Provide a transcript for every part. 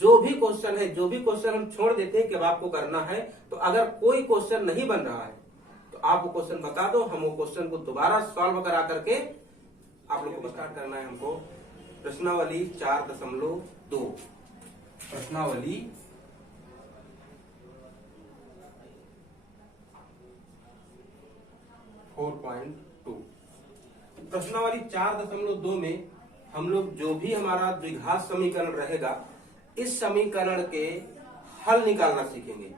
जो भी क्वेश्चन हम छोड़ देते हैं कि अब आपको करना है, तो अगर कोई क्वेश्चन नहीं बन रहा है तो आप वो क्वेश्चन बता दो, हम वो क्वेश्चन को दोबारा सॉल्व करा करके आप लोग को स्टार्ट करना है। हमको प्रश्नावली 4.2, प्रश्नावली 4.2, प्रश्नावली 4.2 में हम लोग जो भी हमारा द्विघात समीकरण रहेगा, इस समीकरण के हल निकालना सीखेंगे।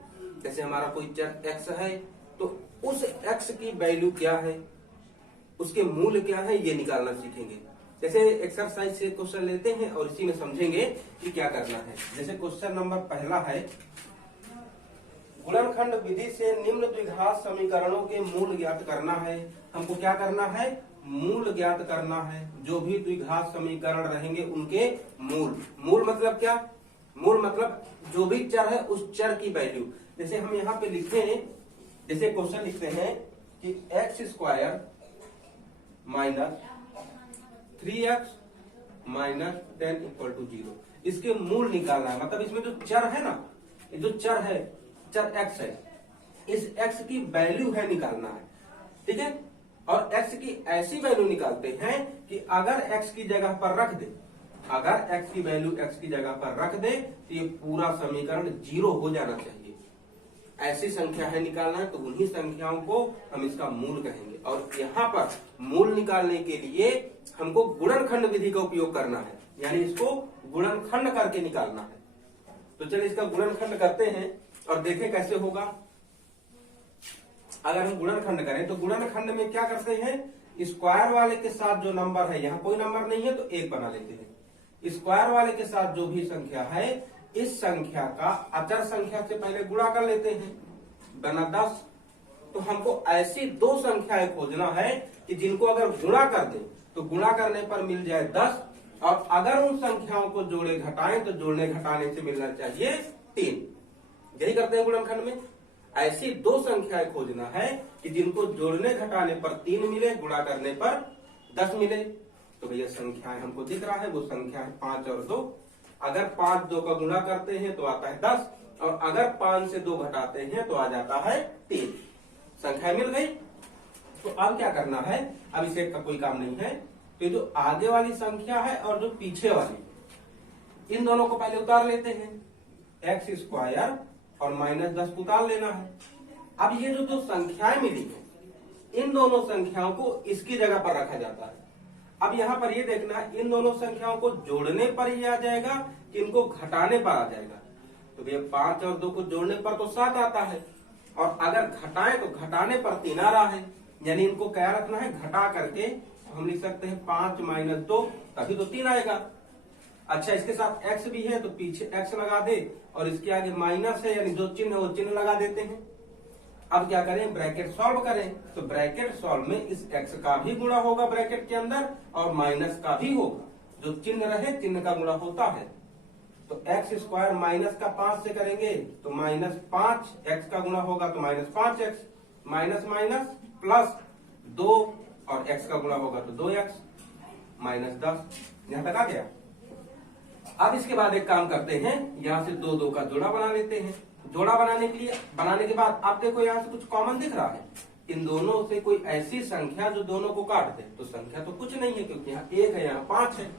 जैसे हमारा कोई चर x है तो उस x की वैल्यू क्या है, उसके मूल्य क्या है, ये निकालना सीखेंगे। जैसे एक्सरसाइज से क्वेश्चन लेते हैं और इसी में समझेंगे कि क्या करना है। जैसे क्वेश्चन नंबर पहला है, गुणनखंड विधि से निम्न द्विघात समीकरणों के मूल ज्ञात करना है। हमको क्या करना है, मूल ज्ञात करना है। जो भी द्विघात समीकरण रहेंगे उनके मूल मतलब क्या, मूल मतलब जो भी चर है उस चर की वैल्यू। जैसे हम यहाँ पे लिखते हैं, जैसे क्वेश्चन लिखते हैं कि x² माइनस 3x माइनस 10 = 0, इसके मूल निकालना है। मतलब इसमें जो चर है ना, ये जो चर है, चर x है, इस x की वैल्यू है निकालना है, ठीक है। और x की ऐसी वैल्यू निकालते हैं कि अगर x की जगह पर रख दे, अगर x की वैल्यू x की जगह पर रख दे तो ये पूरा समीकरण 0 हो जाना चाहिए। ऐसी संख्या है निकालना है, तो उन्हीं संख्याओं को हम इसका मूल कहेंगे। और यहाँ पर मूल निकालने के लिए हमको गुणनखंड विधि का उपयोग करना है, यानी इसको गुणनखंड करके निकालना है। तो चलिए इसका गुणनखंड करते हैं और देखें कैसे होगा। अगर हम गुणनखंड करें तो गुणनखंड में क्या करते हैं, स्क्वायर वाले के साथ जो नंबर है, यहाँ कोई नंबर नहीं है तो 1 बना लेते हैं। स्क्वायर वाले के साथ जो भी संख्या है, इस संख्या का अचर संख्या से पहले गुणा कर लेते हैं, बना 10। तो हमको ऐसी दो संख्याएं खोजना है कि जिनको अगर गुणा कर दें तो गुणा करने पर मिल जाए 10, और अगर उन संख्याओं को जोड़े घटाएं तो जोड़ने घटाने से मिलना चाहिए 3। यही करते हैं गुणनखंड में। ऐसी दो संख्याएं खोजना है कि जिनको जोड़ने घटाने पर 3 मिले, गुणा करने पर 10 मिले। तो भैया संख्याएं हमको दिख रहा है, वो संख्या है 5 और 2। अगर 5 2 का गुणा करते हैं तो आता है 10, और अगर 5 से 2 घटाते हैं तो आ जाता है 3। संख्या मिल गई। तो अब क्या करना है, अब इसे का कोई काम नहीं है। तो जो आगे वाली संख्या है और जो पीछे वाली, इन दोनों को पहले उतार लेते हैं। x² और -10 उतार लेना है। अब ये जो दो संख्याएं मिली है, इन दोनों संख्याओं को इसकी जगह पर रखा जाता है। अब यहाँ पर ये देखना है, इन दोनों संख्याओं को जोड़ने पर ये आ जाएगा कि इनको घटाने पर आ जाएगा। तो भैया 5 और 2 को जोड़ने पर तो 7 आता है, और अगर घटाएं तो घटाने पर 3 आ रहा है। यानी इनको क्या रखना है, घटा करके हम लिख सकते हैं 5 - 2, तभी तो 3 आएगा। अच्छा, इसके साथ x भी है तो पीछे x लगा दे, और इसके आगे माइनस है, यानी जो चिन्ह है वो चिन्ह लगा देते हैं। अब क्या करें, ब्रैकेट सॉल्व करें। तो ब्रैकेट सॉल्व में इस x का भी गुणा होगा ब्रैकेट के अंदर, और माइनस का भी होगा। जो चिन्ह रहे चिन्ह का गुणा होता है। तो x² माइनस का 5 से करेंगे तो -5, x का गुणा होगा तो -5x, माइनस माइनस प्लस 2, और x का गुणा होगा तो 2x, -10। यहां तक आ गया। अब इसके बाद एक काम करते हैं, यहाँ से 2 2 का जोड़ा बना लेते हैं। जोड़ा बनाने के बाद आप देखो यहाँ से कुछ कॉमन दिख रहा है। इन दोनों से कोई ऐसी संख्या जो दोनों को काट दे, तो संख्या तो कुछ नहीं है, क्योंकि यहाँ 1 है, यहाँ 5 है।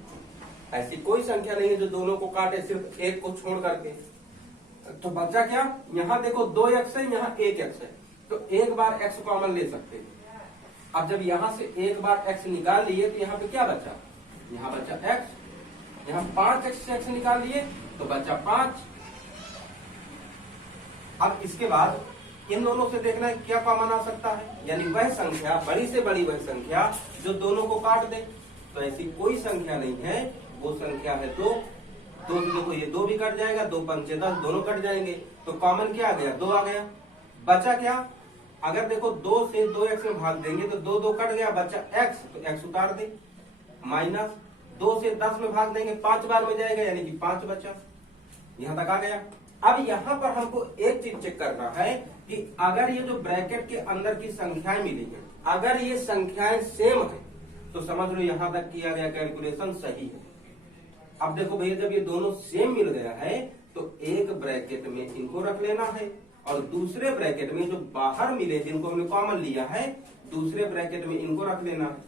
ऐसी कोई संख्या नहीं है जो दोनों को काटे, सिर्फ 1 को छोड़ करके। तो बचा क्या, यहाँ देखो 2x है, यहाँ 1x है, तो एक बार x कॉमन ले सकते हैं। अब जब यहाँ से एक बार x निकाल लिए तो यहाँ पे क्या बचा, यहाँ बचा x। यहाँ 5x से x निकाल लिए तो बचा 5। अब इसके बाद इन दोनों से देखना है क्या कॉमन आ सकता है, यानी वह संख्या, बड़ी से बड़ी वह संख्या जो दोनों को काट दे। तो ऐसी कोई संख्या नहीं है, वो संख्या है 2। 2 से देखो ये 2 भी कट जाएगा, 2 पंचे 10, दोनों कट जाएंगे। तो कॉमन क्या आ गया, 2 आ गया। बचा क्या, अगर देखो 2 से 2x में भाग देंगे तो 2 2 कट गया, बचा x, तो x उतार दे। माइनस 2 से 10 में भाग देंगे 5 बार में जाएगा, यानी कि 5 बचा। यहां तक आ गया। अब यहाँ पर हमको एक चीज चेक करना है कि अगर ये जो ब्रैकेट के अंदर की संख्याएं मिली है, अगर ये संख्याएं सेम है तो समझ लो यहाँ तक किया गया कैलकुलेशन सही है। अब देखो भैया जब ये दोनों सेम मिल गया है तो एक ब्रैकेट में इनको रख लेना है और दूसरे ब्रैकेट में जो बाहर मिले जिनको हमने कॉमन लिया है दूसरे ब्रैकेट में इनको रख लेना है।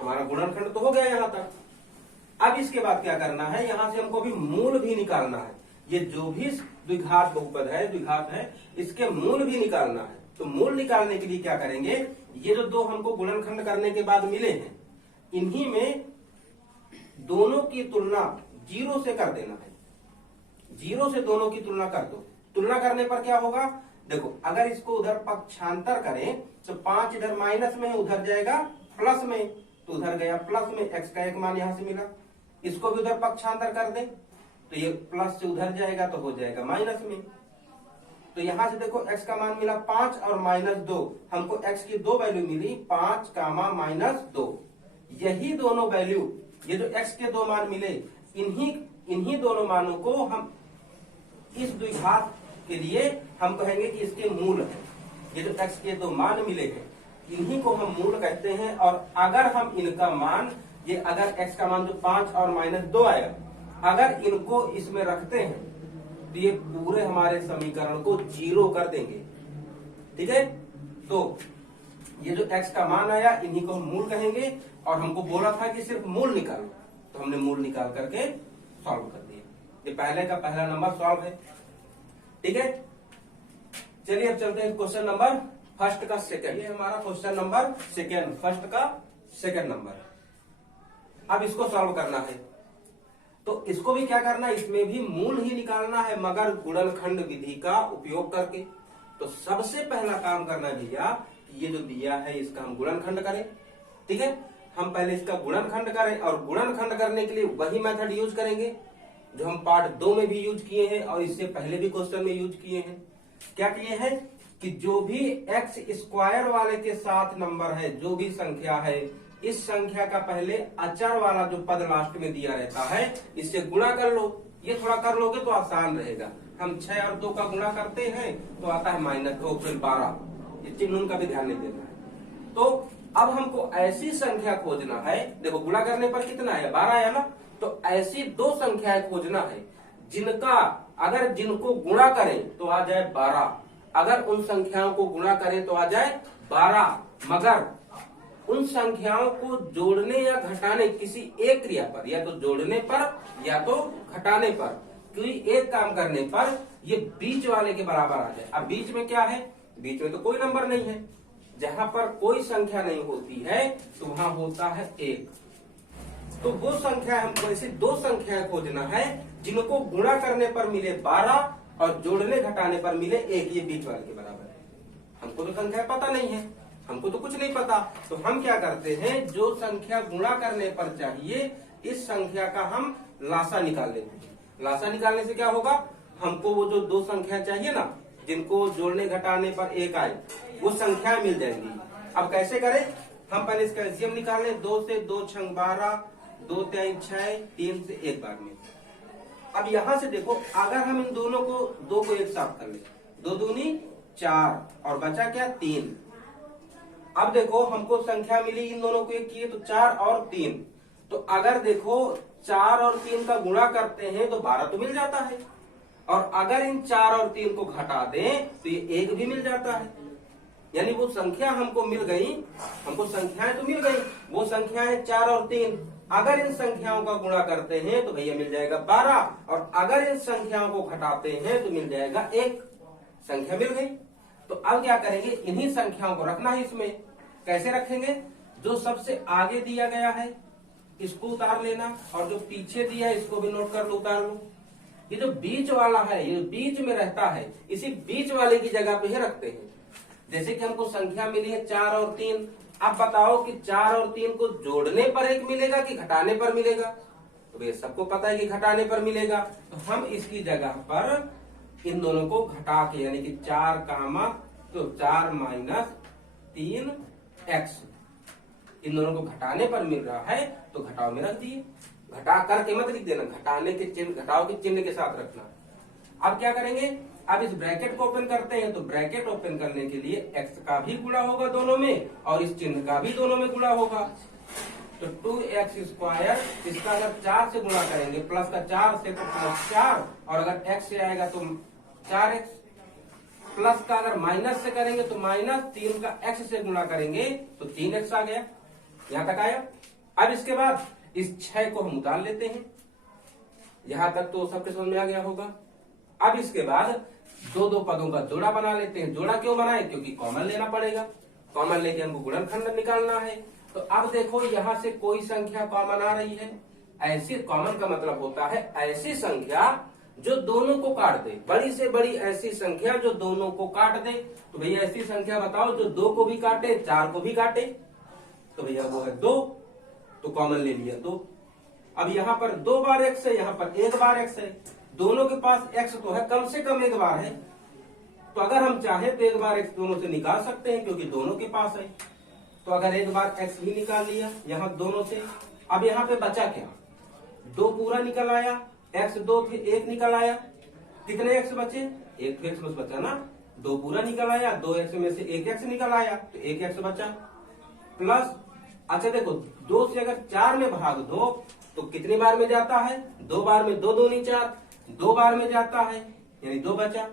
हमारा गुणनखंड तो हो गया यहाँ तक। अब इसके बाद क्या करना है, यहां से हमको भी मूल भी निकालना है। ये जो भी द्विघात बहुपद है द्विघात है इसके मूल भी निकालना है। तो मूल निकालने के लिए क्या करेंगे, ये जो दो हमको गुणनखंड करने के बाद मिले हैं इन्हीं में दोनों की तुलना 0 से कर देना है। 0 से दोनों की तुलना कर दो। तुलना करने पर क्या होगा, देखो अगर इसको उधर पक्षांतर करें तो 5 इधर माइनस में उधर जाएगा प्लस में, तो उधर गया प्लस में, x का एक मान यहां से मिला। इसको भी उधर पक्षांतर कर दे तो ये प्लस से उधर जाएगा तो हो जाएगा माइनस में। तो यहां से देखो x का मान मिला 5 और -2, हमको x की दो वैल्यू मिली 5, -2। यही दोनों वैल्यू, ये जो x के दो मान मिले इन्हीं दोनों मानों को हम इस द्विघात के लिए हम कहेंगे कि इसके मूल है। ये जो x के दो मान मिले हैं इन्हीं को हम मूल कहते हैं। और अगर हम इनका मान, ये अगर x का मान जो 5 और -2 आया, अगर इनको इसमें रखते हैं तो ये पूरे हमारे समीकरण को 0 कर देंगे। ठीक है, तो ये जो x का मान आया इन्हीं को हम मूल कहेंगे। और हमको बोला था कि सिर्फ मूल निकालो, तो हमने मूल निकाल करके सॉल्व कर दिया। ये पहले का पहला नंबर सॉल्व है। ठीक है, चलिए अब चलते हैं क्वेश्चन नंबर फर्स्ट का सेकंड। ये हमारा क्वेश्चन नंबर सेकंड, फर्स्ट का सेकंड नंबर। अब इसको सॉल्व करना है तो इसको भी क्या करना है, इसमें भी मूल ही निकालना है मगर गुणनखंड विधि का उपयोग करके। तो सबसे पहला काम करना भैया, ये जो दिया है इसका हम गुणनखंड करें। ठीक है, हम पहले इसका गुणनखंड करें और गुणनखंड करने के लिए वही मेथड यूज करेंगे जो हम पार्ट 2 में भी यूज किए हैं और इससे पहले भी क्वेश्चन में यूज किए हैं। क्या किए हैं कि जो भी x स्क्वायर वाले के साथ नंबर है, जो भी संख्या है, इस संख्या का पहले अचर वाला जो पद लास्ट में दिया रहता है इससे गुणा कर लो। ये थोड़ा कर लोगे तो आसान रहेगा। हम 6 और 2 का गुणा करते हैं तो आता है -2 फिर 12। ये चिन्ह का भी ध्यान नहीं देना है। तो अब हमको ऐसी संख्या खोजना है, देखो गुणा करने पर कितना आया, 12 आया ना। तो ऐसी दो संख्याएं खोजना है जिनका अगर जिनको गुणा करें तो आ जाए 12, अगर उन संख्याओं को गुणा करें तो आ जाए 12, मगर उन संख्याओं को जोड़ने या घटाने किसी एक क्रिया पर, या तो जोड़ने पर या तो घटाने पर, कोई एक काम करने पर ये बीच वाले के बराबर आ जाए। अब बीच में क्या है, बीच में तो कोई नंबर नहीं है। जहां पर कोई संख्या नहीं होती है तो वहां होता है 1। तो वो संख्या हमको ऐसी दो संख्याएं खोजना है जिनको गुणा करने पर मिले 12 और जोड़ने घटाने पर मिले 1। ये बीच वाले के बराबर है। हमको तो संख्या पता नहीं है, हमको तो कुछ नहीं पता। तो हम क्या करते हैं, जो संख्या गुणा करने पर चाहिए इस संख्या का हम लासा निकाल लेते हैं। लासा निकालने से क्या होगा, हमको वो जो दो संख्या चाहिए ना जिनको जोड़ने घटाने पर 1 आए, वो संख्या मिल जाएंगी। अब कैसे करें, हम पहले इसका एलसीएम निकाल लें। 2 से 2 छंग 12, 2 3 6, 3 से 1 बार में। अब यहां से देखो अगर हम इन दोनों को 2 को एक साथ कर ले, 2 दूनी 4 और बचा क्या 3। अब देखो हमको संख्या मिली इन दोनों को एक किए तो 4 और 3। तो अगर देखो 4 और 3 का गुणा करते हैं तो 12 तो मिल जाता है, और अगर इन 4 और 3 को घटा दें तो ये 1 भी मिल जाता है। यानी वो संख्या हमको मिल गई, हमको संख्याएं तो मिल गई, वो संख्याएं 4 और 3। अगर इन संख्याओं का गुणा करते हैं तो भैया मिल जाएगा 12, और अगर इन संख्याओं को घटाते हैं तो मिल जाएगा 1। संख्या मिल गई। तो अब क्या करेंगे, इन्हीं संख्याओं को रखना है इसमें। कैसे रखेंगे, जो सबसे आगे दिया गया है इसको उतार लेना, और जो पीछे दिया है इसको भी नोट कर लो, उतार लो। ये जो बीच वाला है, ये बीच में रहता है, इसी बीच वाले की जगह पे ही रखते हैं। जैसे कि हमको संख्या मिली है 4 और 3। अब बताओ कि 4 और 3 को जोड़ने पर 1 मिलेगा कि घटाने पर मिलेगा। तो भैया सबको पता है कि घटाने पर मिलेगा। तो हम इसकी जगह पर इन दोनों को घटा के, यानी कि 4 कामा तो 4 - 3x, इन दोनों को घटाने पर मिल रहा है तो घटाव में रख दिए। घटा करके मत लिख देना, घटाने के चिन्ह, घटाव के चिन्ह के साथ रखना। अब क्या करेंगे, अब इस ब्रैकेट को ओपन करते हैं। तो ब्रैकेट ओपन करने के लिए x का भी गुणा होगा दोनों में और इस चिन्ह का भी दोनों में गुणा होगा। तो 2x स्क्वायर, इसका अगर 4 से गुणा करेंगे, प्लस का 4 से तो +4, और अगर x से आएगा तो 4x, प्लस का अगर माइनस से करेंगे तो -3 का x से गुणा करेंगे तो 3x आ गया। यहां तक आया। अब इसके बाद इस 6 को हम उतार लेते हैं। यहां तक तो सबके समझ में आ गया होगा। अब इसके बाद दो पदों का जोड़ा बना लेते हैं। जोड़ा क्यों बनाए? क्योंकि कॉमन लेना पड़ेगा। कॉमन लेके हमको गुणनखंड निकालना है। तो अब देखो यहां से कोई संख्या कॉमन आ रही है। ऐसी कॉमन का मतलब होता है ऐसी संख्या जो दोनों को काट दे, बड़ी से बड़ी ऐसी संख्या जो दोनों को काट दे। तो भैया ऐसी संख्या बताओ जो 2 को भी काटे, 4 को भी काटे। तो भैया वो है 2, तो कॉमन ले लिया 2। अब यहाँ पर 2 बार x है, यहाँ पर 1 बार x है। दोनों के पास x तो है, कम से कम 1 बार है। तो अगर हम चाहे तो 1 बार x दोनों से निकाल सकते हैं, क्योंकि दोनों के पास है। तो अगर 1 बार x भी निकाल लिया यहाँ दोनों से। अब यहाँ पे बचा क्या? 2 पूरा निकल आया, x 2 थे, 1 निकल आया। कितने x बचे? 1 तो x बस बचा ना। 2 पूरा निकल आया, 2x में से 1x निकल आया, तो 1x बचा। प्लस अच्छा देखो, 2 से अगर 4 में भाग दो तो कितनी बार में जाता है? 2 बार में। 2 दूनी 4, 2 बार में जाता है, यानी 2 बचा।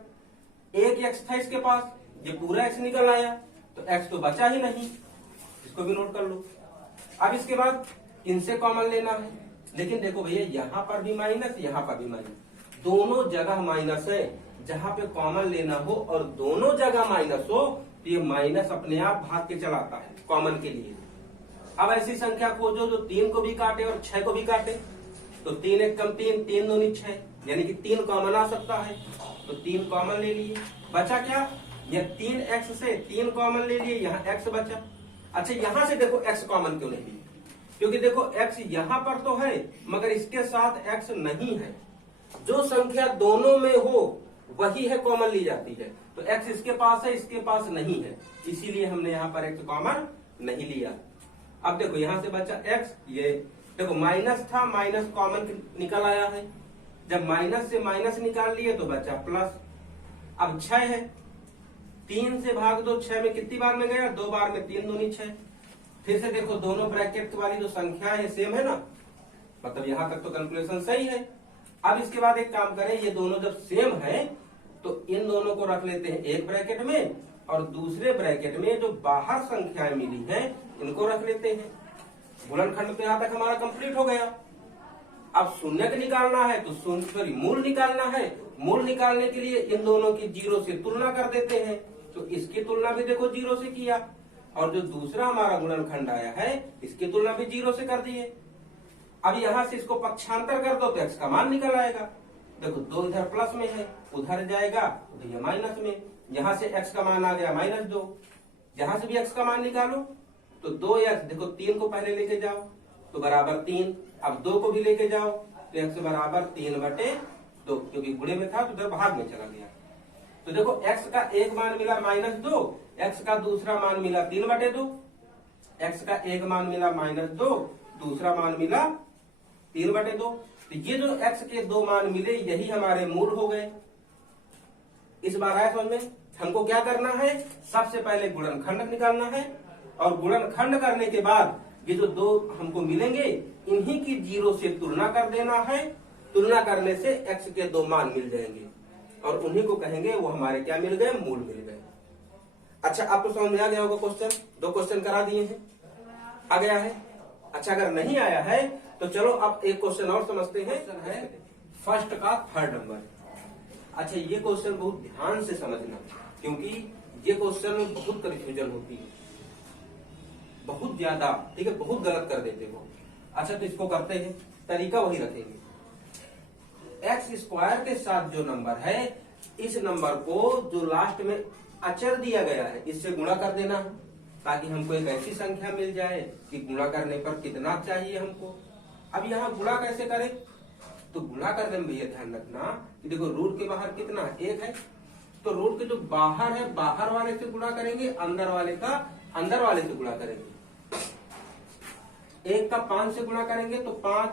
1 x था इसके पास, ये पूरा x निकल आया, तो x तो बचा ही नहीं। इसको भी नोट कर लो। अब इसके बाद इनसे कॉमन लेना है। लेकिन देखो भैया यहाँ पर भी माइनस, यहाँ पर भी माइनस, दोनों जगह माइनस है। जहां पे कॉमन लेना हो और दोनों जगह माइनस हो तो ये माइनस अपने आप भाग के चलाता है कॉमन के लिए। अब ऐसी संख्या खोजो जो 3 को भी काटे और 6 को भी काटे। तो 3 1 कम 3, 3 दूनी 6, यानी कि 3 कॉमन आ सकता है। तो 3 कॉमन ले लिए। बचा क्या? ये 3x से 3 कॉमन ले लिए, यहाँ x बचा। अच्छा यहां से देखो x कॉमन क्यों नहीं लिया? क्योंकि देखो x यहां पर तो है मगर इसके साथ x नहीं है। जो संख्या दोनों में हो वही है कॉमन ली जाती है। तो x इसके पास है, इसके पास नहीं है, इसीलिए हमने यहाँ पर x कॉमन नहीं लिया। अब देखो यहां से बचा x, ये देखो माइनस था, माइनस कॉमन निकल आया है। जब माइनस से माइनस निकाल लिए तो बचा प्लस। अब 6 है, 3 से भाग दो, 6 में कितनी बार में गया? 2 बार में, 3 दूनी 6। फिर से देखो दोनों ब्रैकेट वाली जो संख्या है सेम है ना, मतलब यहां तक तो कैलकुलेशन सही है। अब इसके बाद एक काम करें, ये दोनों जब सेम है तो इन दोनों को रख लेते हैं एक ब्रैकेट में, और दूसरे ब्रैकेट में जो बाहर संख्याएं मिली हैं इनको रख लेते हैं। गुणनखंड तो यहां तक हमारा कंप्लीट हो गया। अब शून्यक निकालना है तो सॉरी मूल निकालना है। मूल निकालने के लिए इन दोनों की 0 से तुलना कर देते हैं। तो इसकी तुलना भी देखो 0 से किया, और जो दूसरा हमारा गुणनखंड आया है इसकी तुलना भी 0 से कर दिए। अब यहां से इसको पक्षांतर कर दो तो x का मान निकल आएगा। देखो 2 इधर प्लस में है, उधर जाएगा तो ये माइनस में। यहां से x का मान आ गया -2। जहां से भी x का मान निकालो तो 2x, देखो 3 को पहले लेके जाओ तो बराबर 3। अब 2 को भी लेके जाओ तो x बराबर 3/2, क्योंकि गुणे में था तो उधर भाग में चला गया। तो देखो x का एक मान मिला -2, x का दूसरा मान मिला 3/2। x का एक मान मिला -2, दूसरा मान मिला 3/2। तो ये जो x के 2 मान मिले यही हमारे मूल हो गए। इस बार आया समझ में? हमको क्या करना है? सबसे पहले गुणनखंड निकालना है, और गुणनखंड करने के बाद ये जो 2 हमको मिलेंगे इन्हीं की 0 से तुलना कर देना है। तुलना करने से x के 2 मान मिल जाएंगे और उन्हीं को कहेंगे वो हमारे क्या मिल गए? मूल मिल गए। अच्छा अब तो समझ में आ गया होगा क्वेश्चन। 2 क्वेश्चन करा दिए हैं, आ गया है। अच्छा अगर नहीं आया है तो चलो अब एक क्वेश्चन और समझते हैं। है फर्स्ट का 3rd नंबर। अच्छा ये क्वेश्चन बहुत ध्यान से समझना, क्योंकि ये क्वेश्चन में बहुत कंफ्यूजन होती है, बहुत ज्यादा, ठीक है, बहुत गलत कर देते हो। अच्छा तो इसको करते हैं, तरीका वही रखेंगे। x² के साथ जो नंबर है इस नंबर को जो लास्ट में अचर दिया गया है इससे गुणा कर देना है, ताकि हमको एक ऐसी संख्या मिल जाए कि गुणा करने पर कितना चाहिए हमको। अब यहाँ गुणा कैसे करें? तो गुणा करने में भैया ध्यान रखना कि देखो रूट के बाहर कितना 1 है, तो रूट के जो बाहर है बाहर वाले से गुणा करेंगे, अंदर वाले का अंदर वाले से गुणा करेंगे। 1 का 5 से गुणा करेंगे तो 5।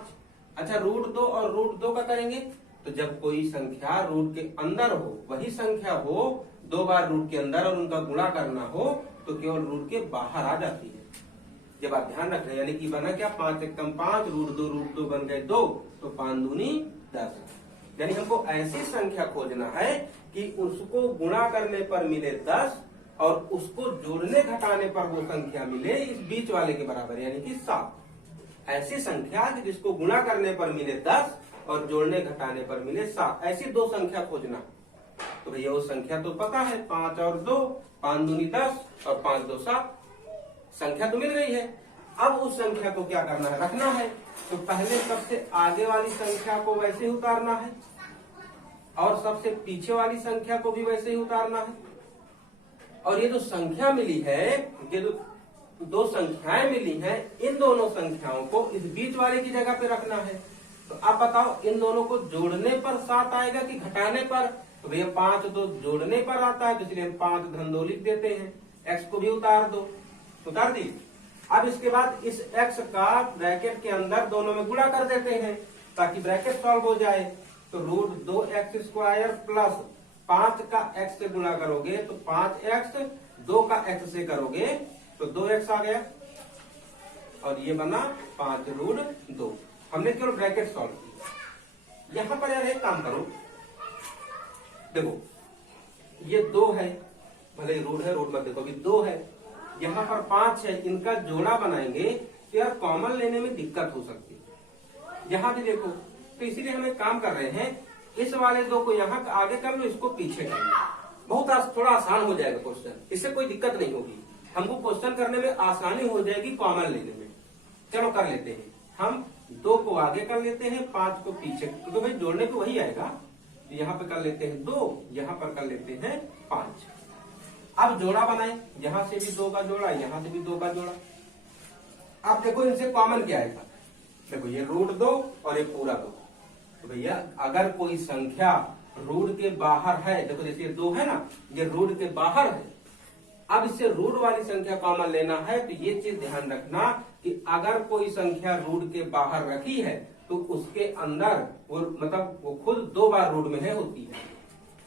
अच्छा √2 और √2 का करेंगे तो जब कोई संख्या रूट के अंदर हो, वही संख्या हो 2 बार रूट के अंदर और उनका गुणा करना हो तो केवल रूट के बाहर आ जाती है। जब आप ध्यान रख रहे हैं, यानी कि बना क्या 5 एकम 5 रूट 2 बन गए 2, तो 5 दूनी 10। यानी हमको ऐसी संख्या खोजना है कि उसको गुणा करने पर मिले 10 और उसको जोड़ने घटाने पर वो संख्या मिले इस बीच वाले के बराबर, यानी कि 7। ऐसी संख्या जिसको गुणा करने पर मिले 10 और जोड़ने घटाने पर मिले 7, ऐसी दो संख्या खोजना। तो भैया वो संख्या तो पता है 5 और 2, 5 दूनी 10 और 5 2 7, संख्या तो मिल गई है। अब उस संख्या को क्या करना है, रखना है। तो पहले सबसे आगे वाली संख्या को वैसे ही उतारना है और सबसे पीछे वाली संख्या को भी वैसे ही उतारना है। और ये जो संख्या मिली है, ये जो दो संख्याएं मिली हैं, इन दोनों संख्याओं को इस बीच वाले की जगह पे रखना है। तो आप बताओ इन दोनों को जोड़ने पर 7 आएगा कि घटाने पर? तो भैया 5 तो जोड़ने पर आता है, तो इसलिए हम 5 धन 2 लिख देते हैं। x को भी उतार दो, उतार दी। अब इसके बाद इस x का ब्रैकेट के अंदर दोनों में गुणा कर देते हैं ताकि ब्रैकेट सॉल्व हो जाए। तो रूट 2x² प्लस 5 का x से गुणा करोगे तो 5x, 2 का x से करोगे तो 2x आ गया और ये बना 5 रूट 2। हमने केवल ब्रैकेट सॉल्व किया। यहां पर यार एक काम करो, देखो ये 2 है, भले रूट है, रूट मत देखो, अभी 2 है, यहाँ पर 5 है, इनका जोड़ा बनाएंगे तो यार कॉमन लेने में दिक्कत हो सकती है। यहाँ भी देखो, तो इसीलिए हम एक काम कर रहे हैं, इस वाले 2 को यहाँ आगे कर लो, इसको पीछे कर लो, बहुत थोड़ा आसान हो जाएगा क्वेश्चन, इससे कोई दिक्कत नहीं होगी। हमको क्वेश्चन करने में आसानी हो जाएगी कॉमन लेने में। चलो कर लेते हैं, हम 2 को आगे कर लेते हैं, 5 को पीछे, तो भाई जोड़ने को वही आएगा। यहाँ पे कर लेते हैं 2, यहाँ पर कर लेते हैं 5। अब जोड़ा बनाए, यहां से भी 2 का जोड़ा, यहां से भी 2 का जोड़ा। आप देखो इनसे कॉमन क्या आएगा, देखो ये रूट 2 और ये पूरा 2। तो भैया अगर कोई संख्या रूट के बाहर है, देखो जैसे 2 है ना, ये रूट के बाहर है, अब इससे रूट वाली संख्या कॉमन लेना है। तो ये चीज ध्यान रखना कि अगर कोई संख्या रूट के बाहर रखी है तो उसके अंदर वो मतलब वो खुद 2 बार रूट में है होती है।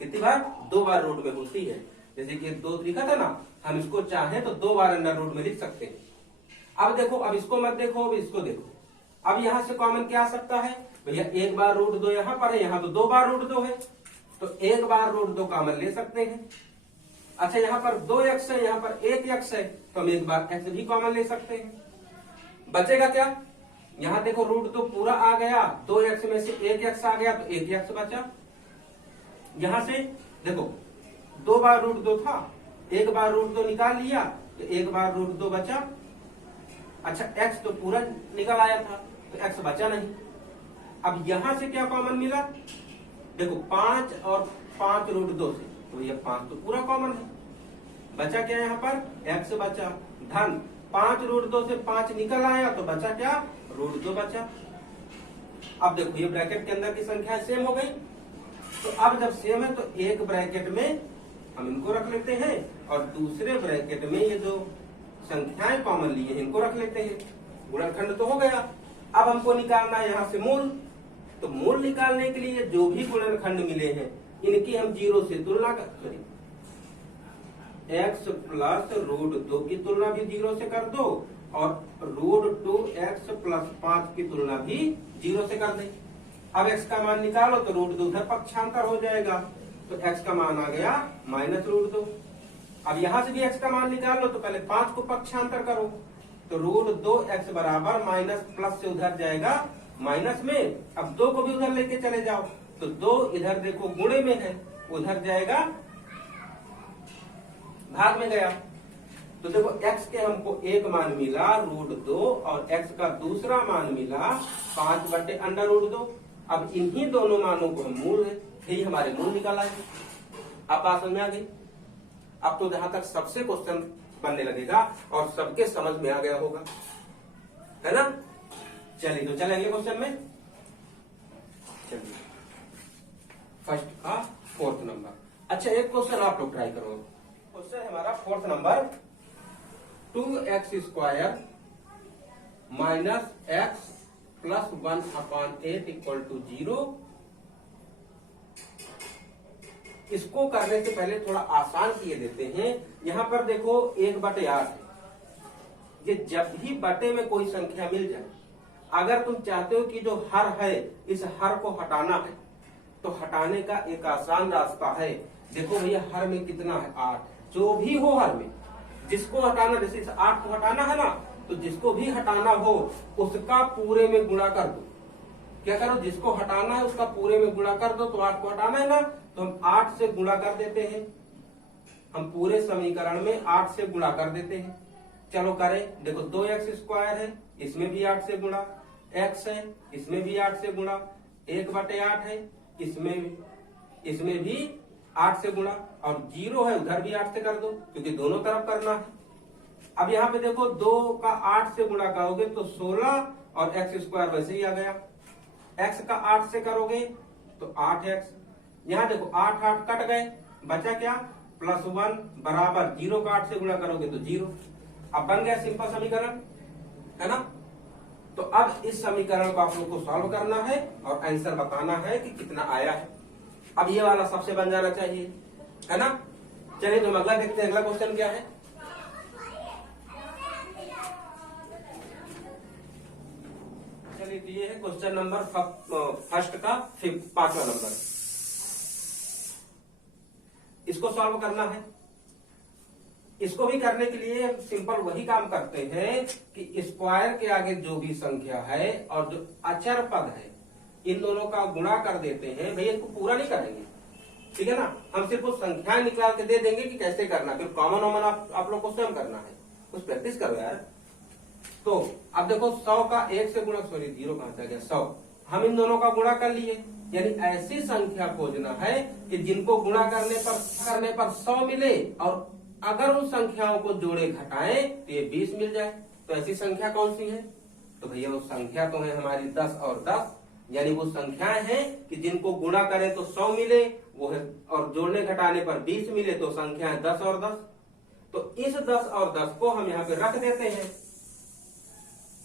कितनी बार? 2 बार रूट में होती है। जैसे कि 2 लिखा था ना, हम इसको चाहें तो 2 बार अंडर रूट में लिख सकते हैं। अब देखो, अब इसको मत देखो, अब इसको देखो। अब यहां से कॉमन क्या आ सकता है भैया, 1 बार रूट 2 यहाँ पर है, यहाँ तो 2 बार रूट 2 है, तो 1 बार रूट 2 कॉमन ले सकते हैं। अच्छा यहाँ पर 2x है, यहाँ पर 1x है, तो हम 1 बार x भी कॉमन ले सकते हैं। बचेगा क्या, यहाँ देखो रूट 2 पूरा आ गया, 2x में से 1x आ गया, तो 1x बचा। यहां से देखो 2 बार रूट 2 था, 1 बार रूट 2 निकाल लिया, तो 1 बार रूट 2 बचा। अच्छा x तो पूरा निकल आया था, तो x बचा नहीं। अब यहां से क्या कॉमन मिला, देखो 5 और 5 रूट 2 से, तो ये 5 तो पूरा कॉमन है। बचा क्या यहाँ पर, x बचा, धन 5 रूट 2 से 5 निकल आया, तो बचा क्या, रूट 2 बचा। अब देखो ये ब्रैकेट के अंदर की संख्या सेम हो गई, तो अब जब सेम है तो एक ब्रैकेट में हम इनको रख लेते हैं और दूसरे ब्रैकेट में ये जो संख्याएं कॉमन लिए हैं इनको रख लेते हैं। गुणनखंड तो हो गया। अब हमको निकालना है यहाँ से मूल, तो मूल निकालने के लिए जो भी गुणनखंड मिले हैं इनकी हम 0 से तुलना कर, x प्लस रूट 2 की तुलना भी 0 से कर दो और रूट 2x प्लस 5 की तुलना भी 0 से कर दें। अब x का मान निकालो तो रूट 2 उधर पक्षांतर हो जाएगा, तो x का मान आ गया माइनस रूट 2। अब यहां से भी x का मान निकाल लो, तो पहले 5 को पक्षांतर करो, तो रूट 2x बराबर माइनस प्लस से उधर जाएगा माइनस में। अब 2 को भी उधर लेके चले जाओ, तो 2 इधर देखो गुणे में है, उधर जाएगा भाग में गया। तो देखो x के हमको एक मान मिला रूट 2 और x का दूसरा मान मिला 5 बटे अंडर रूट 2। अब इन्हीं दोनों मानों को हम मूल है, यही हमारे मूल निकाल आए। अब बात समझ में आ गई। अब तो जहां तक सबसे क्वेश्चन बनने लगेगा और सबके समझ में आ गया होगा, है ना। चलिए तो चलेंगे क्वेश्चन में। चलिए फर्स्ट का 4th नंबर। अच्छा एक क्वेश्चन आप लोग ट्राई करो। क्वेश्चन है हमारा 4th number, 2x² minus x plus 1/8 equal to 0। इसको करने से पहले थोड़ा आसान किए देते हैं। यहां पर देखो 1/8 है, ये जब भी बटे में कोई संख्या मिल जाए, अगर तुम चाहते हो कि जो हर है इस हर को हटाना है, तो हटाने का एक आसान रास्ता है। देखो भैया हर में कितना है 8, जो भी हो हर में जिसको हटाना, जैसे इस 8 को हटाना है ना, तो जिसको भी हटाना हो उसका पूरे में गुणा कर दो। क्या करो, जिसको हटाना है उसका पूरे में गुणा कर दो। तो 8 को हटाना है ना, तो हम 8 से गुणा कर देते हैं। हम पूरे समीकरण में 8 से गुणा कर देते हैं। चलो करें, देखो 2x² है, इसमें भी 8 से गुणा, x है इसमें भी 8 से गुणा, 1/8 है इसमें भी 8 से गुणा, और 0 है उधर भी 8 से कर दो, क्योंकि दोनों तरफ करना है। अब यहाँ पे देखो 2 का 8 से गुणा करोगे तो 16, और x² वैसे ही आ गया। x का 8 से करोगे तो 8x, यहाँ देखो 8 8 कट गए, बचा क्या, +1 बराबर 0 का 8 से गुणा करोगे तो 0। अब बन गया सिंपल समीकरण, है ना। तो अब इस समीकरण को आप लोग को सॉल्व करना है और आंसर बताना है कि कितना आया है। अब ये वाला सबसे बन जाना चाहिए, है ना। चलिए तो अगला देखते हैं, अगला क्वेश्चन क्या है। चलिए तो ये है क्वेश्चन नंबर फर्स्ट का 5वां नंबर, इसको सॉल्व करना है। इसको भी करने के लिए सिंपल वही काम करते हैं कि स्क्वायर के आगे जो भी संख्या है और जो अचर पद है इन दोनों का गुणा कर देते हैं। भैया इसको पूरा नहीं करेंगे, ठीक है ना, हम सिर्फ उस संख्याएं निकाल के दे देंगे कि कैसे करना, फिर कॉमन वॉमन आप लोग को स्वयं करना है, कुछ प्रैक्टिस करो यार। तो अब देखो 100 का 1 से गुणा, सॉरी 0 कहां से आ गया, 100, हम इन दोनों का गुणा कर लिए, यानी ऐसी संख्या खोजना है कि जिनको गुणा करने पर 100 मिले, और अगर उन संख्याओं को जोड़े घटाएं तो ये 20 मिल जाए। तो ऐसी संख्या कौन सी है, तो भैया वो संख्या तो है हमारी 10 और 10, यानी वो संख्याएं हैं कि जिनको गुणा करें तो 100 मिले वो है, और जोड़ने घटाने पर 20 मिले, तो संख्याएं 10 और 10। तो इस 10 और 10 को हम यहाँ पे रख देते हैं,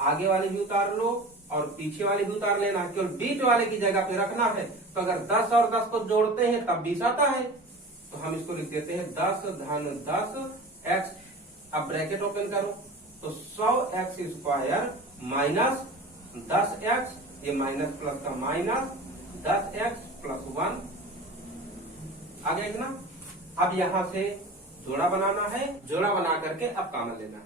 आगे वाली भी उतार लो और पीछे वाली भी उतार लेना, केवल बीच वाले की जगह पे रखना है। तो अगर 10 और 10 को जोड़ते हैं तब 20 आता है, तो हम इसको लिख देते हैं 10 धन 10 x, अब ब्रैकेट ओपन करो, तो 100x² माइनस 10x, ये माइनस प्लस का माइनस 10x + 1 आ गया ना। अब यहां से जोड़ा बनाना है, जोड़ा बना करके अब कॉमन लेना है।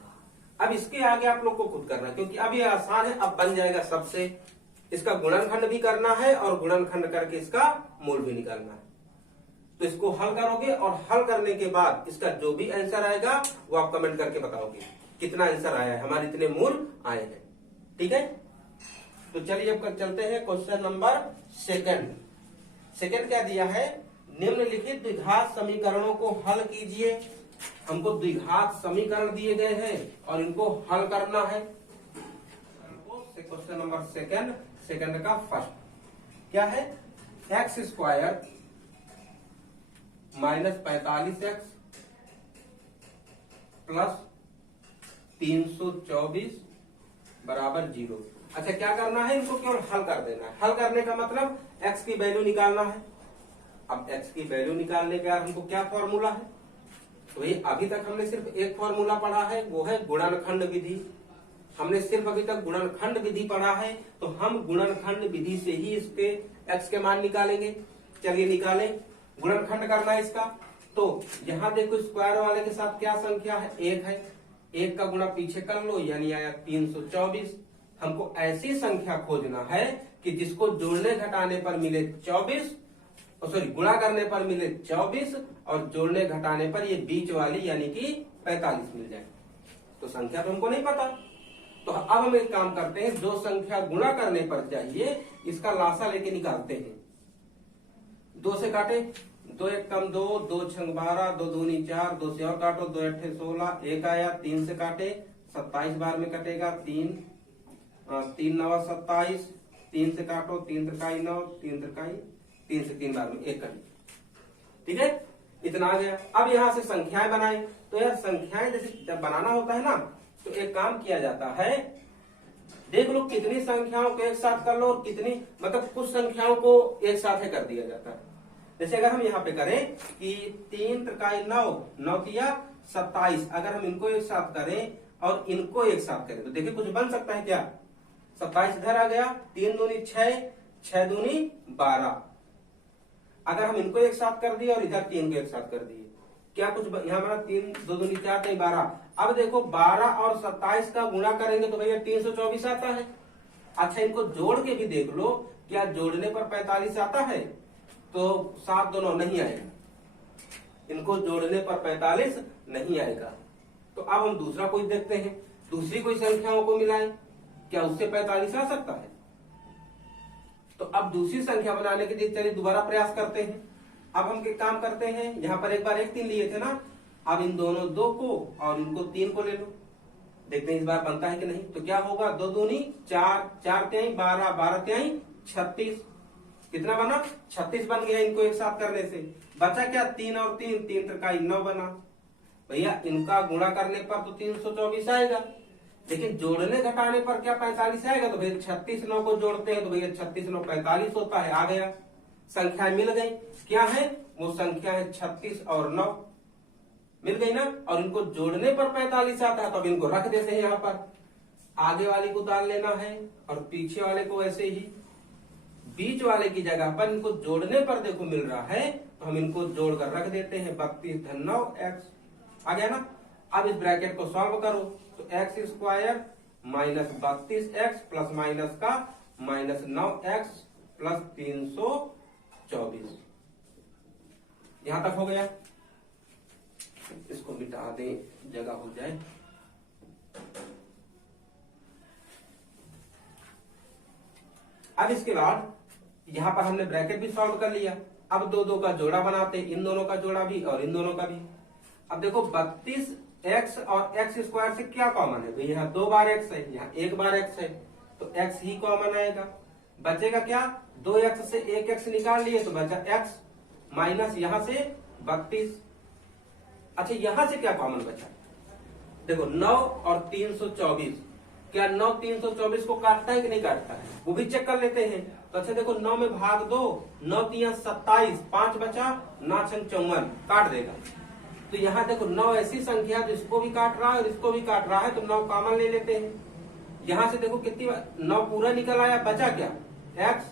अब इसके आगे आप लोग को खुद करना है, क्योंकि अब ये आसान है, अब बन जाएगा सबसे। इसका गुणनखंड भी करना है और गुणनखंड करके इसका मूल भी निकालना है। तो इसको हल करोगे और हल करने के बाद इसका जो भी आंसर आएगा वो आप कमेंट करके बताओगे कितना आंसर आया है, हमारे इतने मूल आए हैं, ठीक है। तो चलिए अब चलते हैं क्वेश्चन नंबर सेकंड। सेकंड क्या दिया है, निम्नलिखित द्विघात समीकरणों को हल कीजिए। हमको द्विघात समीकरण दिए गए हैं और इनको हल करना है। क्वेश्चन नंबर सेकंड का फर्स्ट क्या है, x² माइनस 45x प्लस 324 बराबर 0। अच्छा क्या करना है, इनको केवल हल कर देना है। हल करने का मतलब x की वैल्यू निकालना है। अब x की वैल्यू निकालने का हमको क्या फॉर्मूला है, तो ये अभी तक हमने सिर्फ एक फॉर्मूला पढ़ा है, वो है गुणनखंड विधि। हमने सिर्फ अभी तक गुणनखंड विधि पढ़ा है, तो हम गुणनखंड विधि से ही इसके x के मान निकालेंगे। चलिए निकालें, गुणनखंड करना है इसका। तो यहाँ देखो स्क्वायर वाले के साथ क्या संख्या है, 1 है, 1 का गुणा पीछे कर लो, यानी आया 324। हमको ऐसी संख्या खोजना है कि जिसको जोड़ने घटाने पर मिले 24, सॉरी गुणा करने पर मिले 24 और जोड़ने घटाने पर ये बीच वाली यानी कि 45 मिल जाए। तो संख्या तो हमको नहीं पता, तो अब हम एक काम करते हैं, जो संख्या गुणा करने पर चाहिए इसका लासा लेके निकालते हैं। 2 से काटे, 2 1 कम 2, 2 6 12, 2 दूनी 4, 2 से और काटो, 2 8 16, 1 आया, 3 से काटे 27 बार में कटेगा, 3 9 27, 3 से काटो, 3 त्रिकाई 9, 3 त्रिकाई 3 से 3 बार में 1 कटे, ठीक है, इतना आ गया। अब यहाँ से संख्याएं बनाए, तो यार संख्याएं जैसे जब बनाना होता है ना, तो एक काम किया जाता है, देख लो कितनी संख्याओं को एक साथ कर लो और कितनी, मतलब कुछ संख्याओं को एक साथ ही कर दिया जाता है। जैसे अगर हम यहाँ पे करें कि 3 त्रिकाई 9, 9 किया 27, अगर हम इनको एक साथ करें और इनको एक साथ करें तो देखिए कुछ बन सकता है क्या। 27 इधर आ गया, 3 दूनी 6, 6 दूनी 12। अगर हम इनको एक साथ कर दिए और इधर 3 को एक साथ कर दिए, क्या कुछ यहाँ हमारा 3 2 दूनी 4 3 12। अब देखो 12 और 27 का गुणा करेंगे तो भैया 324 आता है। अच्छा इनको जोड़ के भी देख लो, क्या जोड़ने पर 45 आता है? तो 7 दोनों नहीं आएगा, इनको जोड़ने पर 45 नहीं आएगा। तो अब हम दूसरा कोई देखते हैं, दूसरी कोई संख्याओं को मिलाएं, क्या उससे 45 आ सकता है? तो अब दूसरी संख्या बनाने के लिए चलिए दोबारा प्रयास करते हैं। अब हम क्या काम करते हैं, यहाँ पर एक बार 1 3 लिए थे ना, अब इन दोनों 2 को और इनको 3 को ले लो, देखते हैं इस बार बनता है कि नहीं। तो क्या होगा, 2 दूनी 4, 4 त्याई 12, 12 त्याई 36, कितना बना 36 बन गया इनको एक साथ करने से। बचा क्या 3 और 3, 3 त्रिकाई 9 बना। भैया इनका गुणा करने पर तो 324 आएगा, लेकिन जोड़ने घटाने पर क्या 45 आएगा। तो भैया 36 9 को जोड़ते हैं तो भैया 36 9 45 होता है, आ गया, संख्या मिल गई। क्या है वो संख्या है 36 और 9 मिल गई ना। और इनको जोड़ने पर 45 आता है तो अब इनको रख देते हैं यहाँ पर, आगे वाले को उतार लेना है और पीछे वाले को ऐसे ही, बीच वाले की जगह पर इनको जोड़ने पर देखो मिल रहा है तो हम इनको जोड़कर रख देते हैं। 32 धन 9 x आ गया ना। अब इस ब्रैकेट को सॉल्व करो तो x square minus 32x plus minus का माइनस 9x प्लस 324, यहां तक हो गया। इसको मिटा दें, जगह हो जाए। अब इसके बाद यहां पर हमने ब्रैकेट भी सॉल्व कर लिया। अब 2 2 का जोड़ा बनाते, इन दोनों का जोड़ा भी और इन दोनों का भी। अब देखो 32x और x स्क्वायर से क्या कॉमन है, भाई यहाँ 2 बार x है, यहाँ 1 बार x है, तो x ही कॉमन आएगा। बचेगा क्या, 2x से 1x निकाल लिए तो बचा x माइनस यहाँ से 32। अच्छा यहां से क्या कॉमन बचा, देखो 9 और 324, क्या 9 324 को काटता है कि नहीं काटता है, वो भी चेक कर लेते हैं। तो अच्छा देखो 9 में भाग दो, 9 3 27, 5 बचा, 9 6 54 काट देगा। तो यहाँ देखो 9 ऐसी संख्या जिसको भी काट रहा है और इसको भी काट रहा है, तो 9 कॉमन ले लेते हैं। यहां से देखो कितनी 9 पूरा निकल आया, बचा क्या x।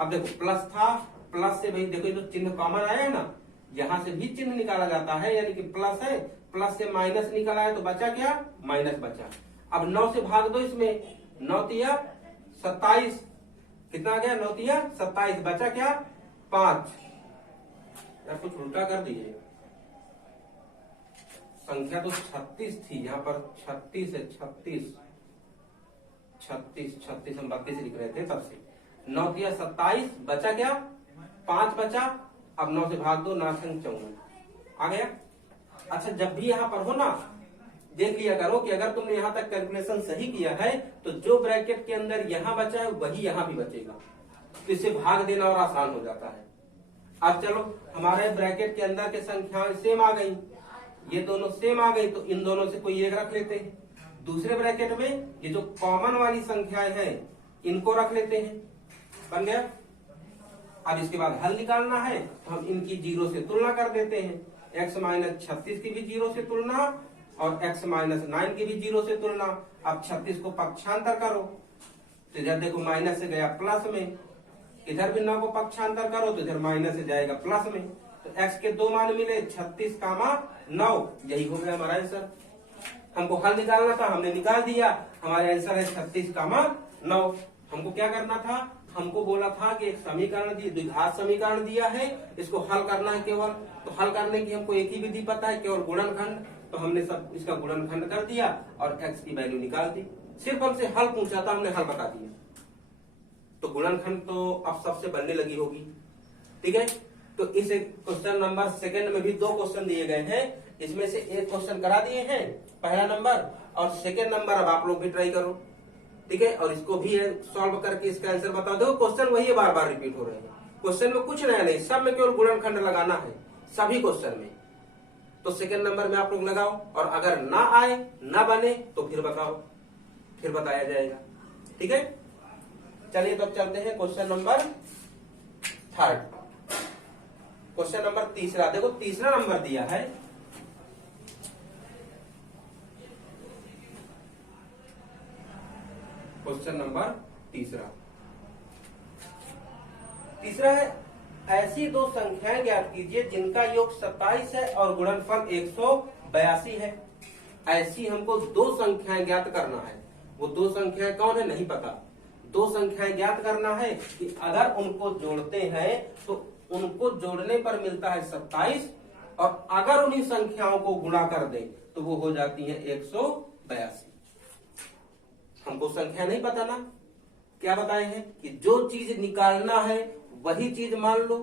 अब देखो प्लस था, प्लस से भाई देखो जो चिन्ह कॉमन आया है ना, यहां से भी चिन्ह निकाला जाता है, यानी कि प्लस है, प्लस से माइनस निकल आया तो बचा क्या, माइनस बचा। अब 9 से भाग दो इसमें, 9 तिया 27, कितना आ गया 9 तिया 27, बचा क्या 5। यार कुछ उल्टा कर दीजिए, संख्या तो 36 थी, यहाँ पर 36 है, 36 हम 32 लिख रहे थे तब से। 9 तिया 27, बचा क्या 5 बचा। अब 9 से भाग दो, 9 6 54 आ गया। अच्छा जब भी यहाँ पर हो ना, देख लिया करो कि अगर तुमने यहाँ तक कैलकुलेशन सही किया है तो जो ब्रैकेट के अंदर यहाँ बचा है वही यहाँ भी बचेगा, तो इससे भाग देना और आसान हो जाता है। अब चलो हमारे ब्रैकेट के अंदर के संख्याएं सेम आ गई, ये दोनों सेम आ गई, तो इन दोनों से कोई एक रख लेते हैं। दूसरे ब्रैकेट में ये जो कॉमन वाली संख्याएं हैं इनको रख लेते हैं, बन गया। अब इसके बाद हल निकालना है तो हम इनकी 0 से तुलना कर देते हैं, x माइनस 36 की भी 0 से तुलना और x माइनस 9 की भी 0 से तुलना। अब 36 को पक्षांतर करो तो इधर देखो माइनस से गया प्लस में, इधर भी 9 को पक्षांतर करो तो इधर माइनस से जाएगा प्लस में। तो x के 2 मान मिले 36 कामा 9, यही हो गया हमारा आंसर। हमको हल निकालना था, हमने निकाल दिया, हमारा आंसर है 36 कामा 9। हमको क्या करना था, हमको बोला था कि एक समीकरण द्विघात समीकरण दिया है, इसको हल करना है केवल। तो हल करने की हमको एक ही विधि पता है, केवल गुणनखंड। तो हमने सब इसका गुणनखंड कर दिया और x की वैल्यू निकाल दी। सिर्फ हमसे हल पूछा था, हमने हल बता दिया। तो गुणनखंड तो अब सबसे बनने लगी होगी, ठीक है। तो इस क्वेश्चन नंबर 2 में भी 2 क्वेश्चन दिए गए हैं, इसमें से एक क्वेश्चन करा दिए हैं, पहला नंबर, और सेकेंड नंबर अब आप लोग भी ट्राई करो, ठीक है। और इसको भी सॉल्व करके इसका आंसर बता दो। क्वेश्चन वही बार बार रिपीट हो रहे हैं, क्वेश्चन में कुछ नया नहीं, सब में केवल गुणनखंड लगाना है, सभी क्वेश्चन में। तो सेकेंड नंबर में आप लोग लगाओ, और अगर ना आए ना बने तो फिर बताओ, फिर बताया जाएगा, ठीक है। चलिए तो अब चलते हैं क्वेश्चन नंबर 3। क्वेश्चन नंबर 3, देखो तीसरा नंबर दिया है, क्वेश्चन नंबर तीसरा है, ऐसी दो संख्याएं ज्ञात कीजिए जिनका योग 27 है और गुणनफल 182 है। ऐसी हमको दो संख्याएं ज्ञात करना है। वो दो संख्याएं कौन है नहीं पता। दो संख्याएं ज्ञात करना है कि अगर उनको जोड़ते हैं तो उनको जोड़ने पर मिलता है 27 और अगर उन्हीं संख्याओं को गुणा कर दें तो वो हो जाती है 182। हमको संख्या नहीं पता ना, क्या बताए हैं कि जो चीज निकालना है वही चीज मान लो,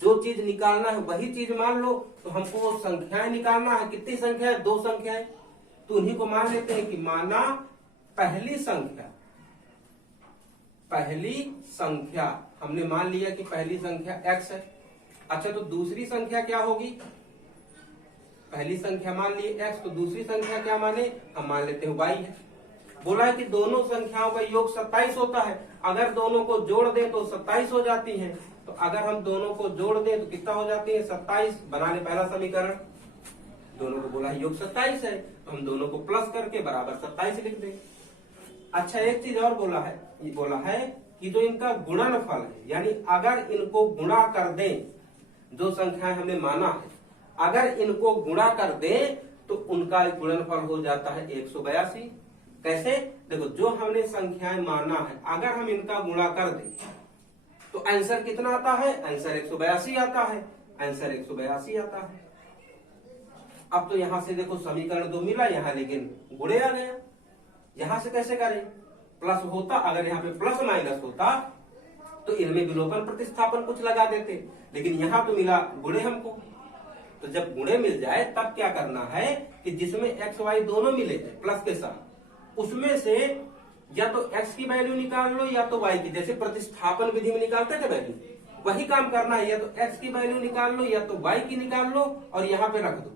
जो चीज निकालना है वही चीज मान लो। तो हमको वो संख्याएं निकालना है। कितनी संख्या है? दो संख्याएं। तो उन्हीं को मान लेते हैं कि माना पहली संख्या हमने मान लिया कि पहली संख्या x है। अच्छा, तो दूसरी संख्या क्या होगी? पहली संख्या मान लिए x, तो दूसरी संख्या क्या माने? हम मान लेते हैं y है। बोला है कि दोनों संख्याओं का योग 27 होता है। अगर दोनों को जोड़ दें तो 27 हो जाती है। तो अगर हम दोनों को जोड़ दें तो कितना हो जाती है? 27। बना ले पहला समीकरण। दोनों को बोला है योग 27 है, तो हम दोनों को प्लस करके बराबर 27 लिख देंगे। अच्छा, एक चीज और बोला है, ये बोला है कि जो इनका गुणनफल है, यानी अगर इनको गुणा कर दें, जो संख्याएं हमने माना है अगर इनको गुणा कर दें तो उनका गुणनफल हो जाता है 182। कैसे? देखो, जो हमने संख्याएं माना है अगर हम इनका गुणा कर दें तो आंसर कितना आता है? आंसर 182 आता है। आंसर 182 आता है। अब तो यहां से देखो समीकरण 2 मिला यहाँ, लेकिन गुणे आ गया। यहां से कैसे करें? प्लस होता, अगर यहाँ पे प्लस माइनस होता तो इनमें विलोपन प्रतिस्थापन कुछ लगा देते, लेकिन यहाँ तो मिला गुणे हमको। तो जब गुणे मिल जाए तब क्या करना है कि जिसमें एक्स वाई दोनों मिले हैं प्लस के साथ, उसमें से या तो x की वैल्यू निकाल लो या तो y की। जैसे प्रतिस्थापन विधि में निकालते थे वैल्यू, वही काम करना है। या तो x की वैल्यू निकाल लो या तो y की निकाल लो और यहाँ पे रख दो।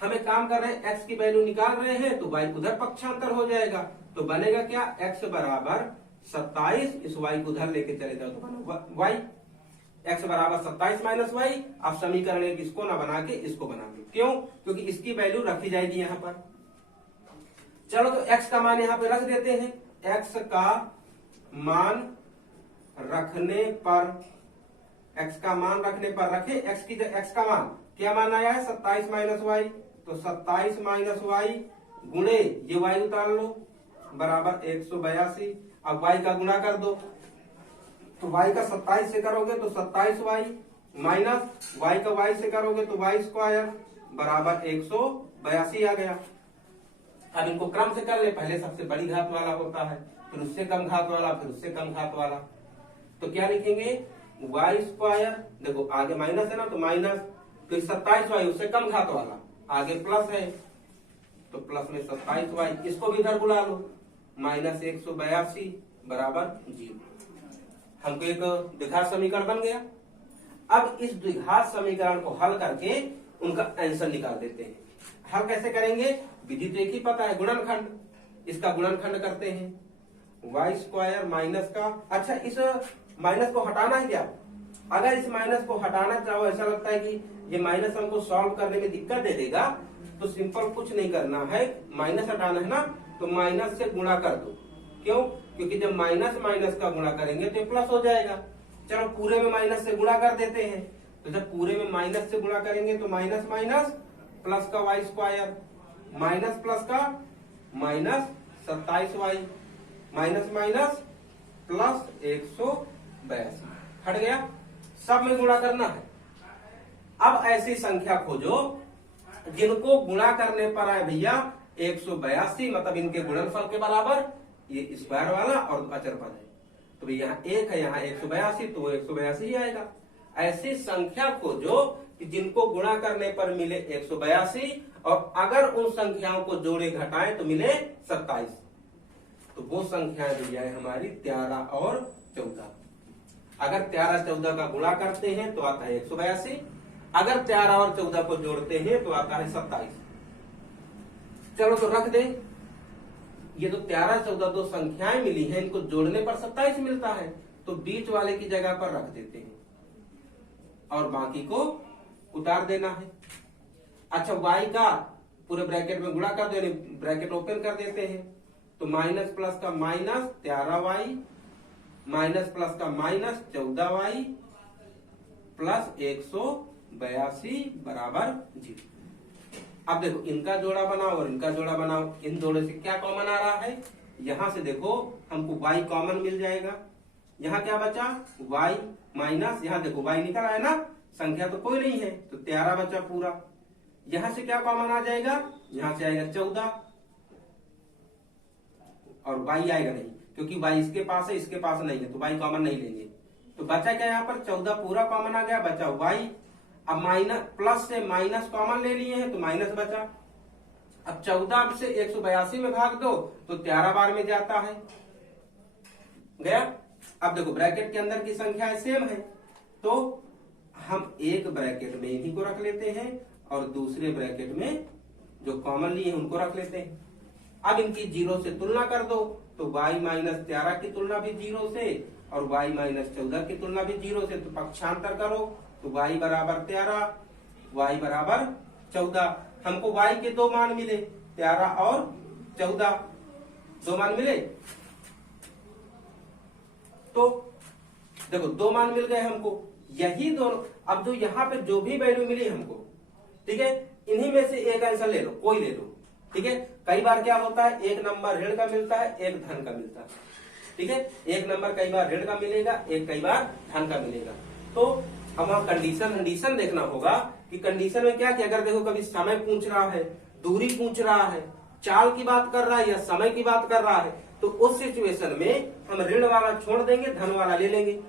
हमें काम कर रहे हैं x की वैल्यू निकाल रहे हैं तो y उधर पक्षांतर हो जाएगा। तो बनेगा क्या? x बराबर 27, इस y को उधर लेके चले जाओ तो बना y। x बराबर 27 माइनस y। आप समीकरण एक इसको ना बना के इसको बना दो। क्यों? क्योंकि इसकी वैल्यू रखी जाएगी यहाँ पर। चलो, तो x का मान यहाँ पे रख देते हैं। x का मान रखने पर, x का मान रखने पर रखे x का मान क्या मान आया है? 27 माइनस वाई। तो 27 माइनस वाई गुणे ये y उतार लो बराबर 182। अब y का गुणा कर दो, तो y का 27 से करोगे तो 27y माइनस y का y से करोगे तो y स्क्वायर बराबर 182 आ गया। अब इनको क्रम से कर ले, पहले सबसे बड़ी घात वाला होता है, फिर उससे कम घात वाला, फिर उससे कम घात वाला। तो क्या लिखेंगे? y स्क्वायर, देखो आगे माइनस है ना तो माइनस, फिर 27y उससे कम घात वाला, आगे प्लस है तो प्लस में 27y, इसको भी इधर बुला लो, माइनस 182 बराबर 0। हमको एक द्विघात समीकरण बन गया। अब इस द्विघात समीकरण को हल करके उनका आंसर निकाल देते हैं। हल कैसे करेंगे? विधि तो एक ही पता है, गुणनखंड। इसका गुणनखंड करते हैं y स्क्वायर माइनस का। अच्छा, इस माइनस को हटाना है क्या? अगर इस माइनस को हटाना चाहो, ऐसा लगता है कि ये माइनस हमको सॉल्व करने में दिक्कत दे देगा, तो सिंपल कुछ नहीं करना है, माइनस हटाना है ना, तो माइनस से गुणा कर दो। क्यों? क्योंकि जब माइनस माइनस का गुणा करेंगे तो प्लस हो जाएगा। चलो, पूरे में माइनस से गुणा कर देते हैं। तो जब पूरे में माइनस से गुणा करेंगे तो माइनस माइनस प्लस का y स्क्वायर, माइनस प्लस का minus 27y, minus minus plus 182 हट गया। सब में गुणा करना है। अब ऐसी संख्या खोजो जिनको गुणा करने पर आए भैया 182, मतलब इनके गुणनफल के बराबर, ये स्क्वायर वाला और अचर पद है। तो यहाँ 1 है, यहाँ 182, तो वो 182 ही आएगा। ऐसी संख्या खोजो कि जिनको गुणा करने पर मिले 182 और अगर उन संख्याओं को जोड़े घटाएं तो मिले 27। तो वो संख्याएं भैया है हमारी 13 और 14। अगर 13 14 का गुणा करते हैं तो आता है 182, अगर 13 और 14 को जोड़ते हैं तो आता है 27। चलो, तो रख दे। ये तो 13 14 दो संख्याएं मिली हैं, इनको जोड़ने पर 27 मिलता है, तो बीच वाले की जगह पर रख देते हैं और बाकी को उतार देना है। अच्छा, y का पूरे ब्रैकेट में गुणा कर दो, ब्रैकेट ओपन कर देते हैं, तो माइनस प्लस का माइनस 13y माइनस प्लस का माइनस 14y प्लस 182 बराबर 0। अब देखो इनका जोड़ा बनाओ और इनका जोड़ा बनाओ, इन जोड़े से क्या कॉमन आ रहा है, यहां से देखो हमको y कॉमन मिल जाएगा, यहाँ क्या बचा y माइनस, यहाँ देखो y निकल आया ना, संख्या तो कोई नहीं है तो 13 बचा पूरा। यहां से क्या कॉमन आ जाएगा, यहां से आएगा 14 और y आएगा नहीं, क्योंकि y इसके पास है इसके पास नहीं है तो y कॉमन नहीं लेंगे। तो बचा क्या, यहाँ पर 14 पूरा कॉमन आ गया, बचा y। अब माइनस प्लस से माइनस कॉमन ले लिए हैं तो माइनस बचा। अब 14 से 182 में भाग दो तो 13 बार में जाता है, गया। अब देखो ब्रैकेट के अंदर की संख्या सेम है तो हम एक ब्रैकेट में इन्हीं को रख लेते हैं और दूसरे ब्रैकेट में जो कॉमन लिए हैं उनको रख लेते हैं। अब इनकी 0 से तुलना कर दो तो y माइनस 13 की तुलना भी 0 से और y माइनस 14 की तुलना भी 0 से, तो पक्षांतर करो तो y बराबर 13 y बराबर 14। हमको y के दो मान मिले, 13 और 14 दो मान मिले। तो देखो दो मान मिल गए हमको, यही दोनों। अब जो यहाँ पे जो भी वैल्यू मिली हमको, ठीक है, इन्हीं में से एक आंसर ले लो, कोई ले लो, ठीक है। कई बार क्या होता है, एक नंबर ऋण का मिलता है एक धन का मिलता है, ठीक है। एक नंबर कई बार ऋण का मिलेगा, एक कई बार धन का मिलेगा। तो हमें कंडीशन देखना होगा कि कंडीशन में क्या, कि अगर देखो कभी समय पूछ रहा है, दूरी पूछ रहा है, चाल की बात कर रहा है या समय की बात कर रहा है, तो उस सिचुएशन में हम ऋण वाला छोड़ देंगे, धन वाला ले लेंगे।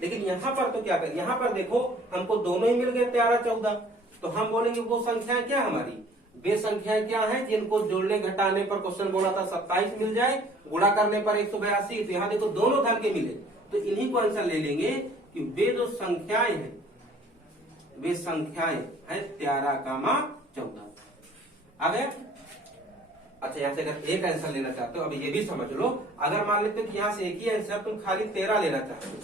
लेकिन यहाँ पर तो क्या करें, यहाँ पर देखो हमको दोनों ही मिल गए 13 14, तो हम बोलेंगे वो संख्याएं क्या हमारी, वे संख्याएं क्या हैं जिनको जोड़ने घटाने पर क्वेश्चन बोला था 27 मिल जाए, गुणा करने पर 182। तो यहाँ देखो दोनों धन के मिले तो इन्हीं को आंसर ले लेंगे कि वे जो संख्याएं हैं वे संख्याएं है 13 कामा 14। आ गया। अच्छा यहाँ से अगर एक आंसर लेना चाहते हो, अब ये भी समझ लो, अगर मान लेते हो कि यहाँ से एक ही आंसर तुम खाली 13 लेना चाहते हो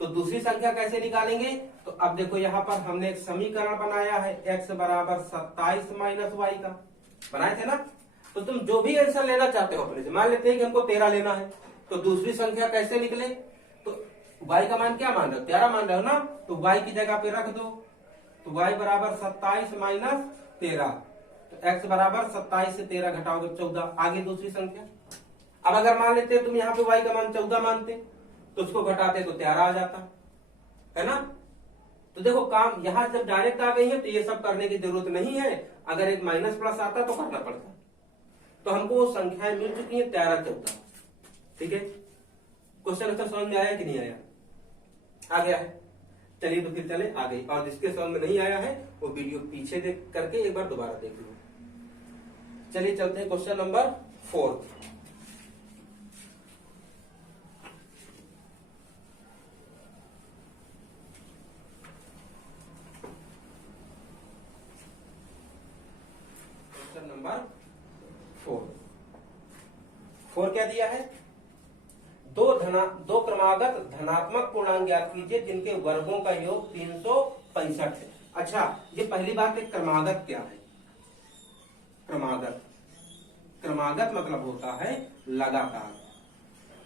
तो दूसरी संख्या कैसे निकालेंगे। तो अब देखो यहाँ पर हमने एक समीकरण बनाया है, x बराबर 27 माइनस y का बनाए थे ना। तो तुम जो भी आंसर लेना चाहते हो अपने से, मान लेते हैं कि हमको 13 लेना है, तो दूसरी संख्या कैसे निकले, तो y का मान क्या मान रहे हो, 13 मान रहे हो ना, तो y की जगह पे रख दो, तो y बराबर 27 माइनस 13, तो x बराबर 27 से 13 घटाओगे 14, आगे दूसरी संख्या। अब अगर मान लेते तुम यहाँ पे y का मान 14 मानते तो उसको घटाते तो 13 आ जाता है ना। तो देखो काम यहाँ जब डायरेक्ट आ गई है तो ये सब करने की जरूरत नहीं है, अगर एक माइनस प्लस आता तो करना पड़ता। तो हमको वो संख्याएं मिल चुकी है 13 14, ठीक है। क्वेश्चन आंसर समझ में आया कि नहीं आया, आ गया है। चलिए तो फिर चले आगे, और जिसके समझ में नहीं आया है वो वीडियो पीछे देख करके एक बार दोबारा देख लो। चलिए चलते हैं क्वेश्चन नंबर 4। नंबर 4 क्या दिया है, दो क्रमागत धनात्मक पूर्णांक ज्ञात कीजिए जिनके वर्गों का योग 365 है। अच्छा ये पहली बात है, क्रमागत क्या है। क्रमागत मतलब होता है लगातार।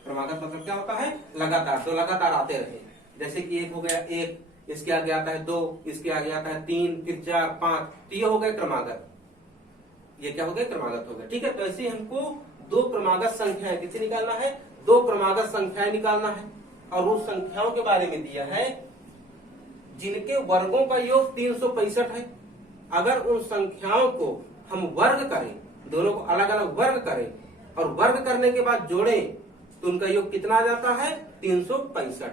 क्रमागत मतलब क्या होता है, लगातार, तो लगातार आते रहे। जैसे कि एक हो गया 1, इसके आगे आता है 2, इसके आगे आता है 3, फिर 4 5, तो ये हो गए क्रमागत। ये क्या हो गया, क्रमागत हो गया, ठीक है। तो ऐसे हमको दो क्रमागत संख्याएं किसे निकालना है, दो क्रमागत संख्याएं निकालना है, और उस संख्याओं के बारे में दिया है जिनके वर्गों का योग 365 है। अगर उन संख्याओं को हम वर्ग करें, दोनों को अलग अलग वर्ग करें और वर्ग करने के बाद जोड़ें तो उनका योग कितना आ जाता है, 365।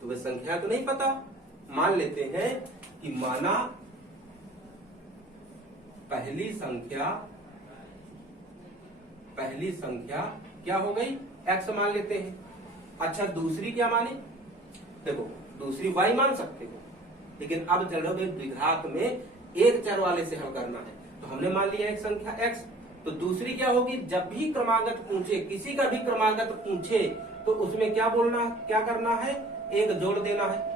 तो वे संख्या तो नहीं पता, मान लेते हैं कि माना पहली संख्या क्या हो गई, x मान लेते हैं। अच्छा दूसरी क्या माने, देखो दूसरी y मान सकते हो, लेकिन अब जब एक द्विघात में एक चर वाले से हल करना है तो हमने मान लिया एक संख्या x। तो दूसरी क्या होगी, जब भी क्रमागत पूछे, किसी का भी क्रमागत पूछे तो उसमें क्या बोलना, क्या करना है, एक जोड़ देना है।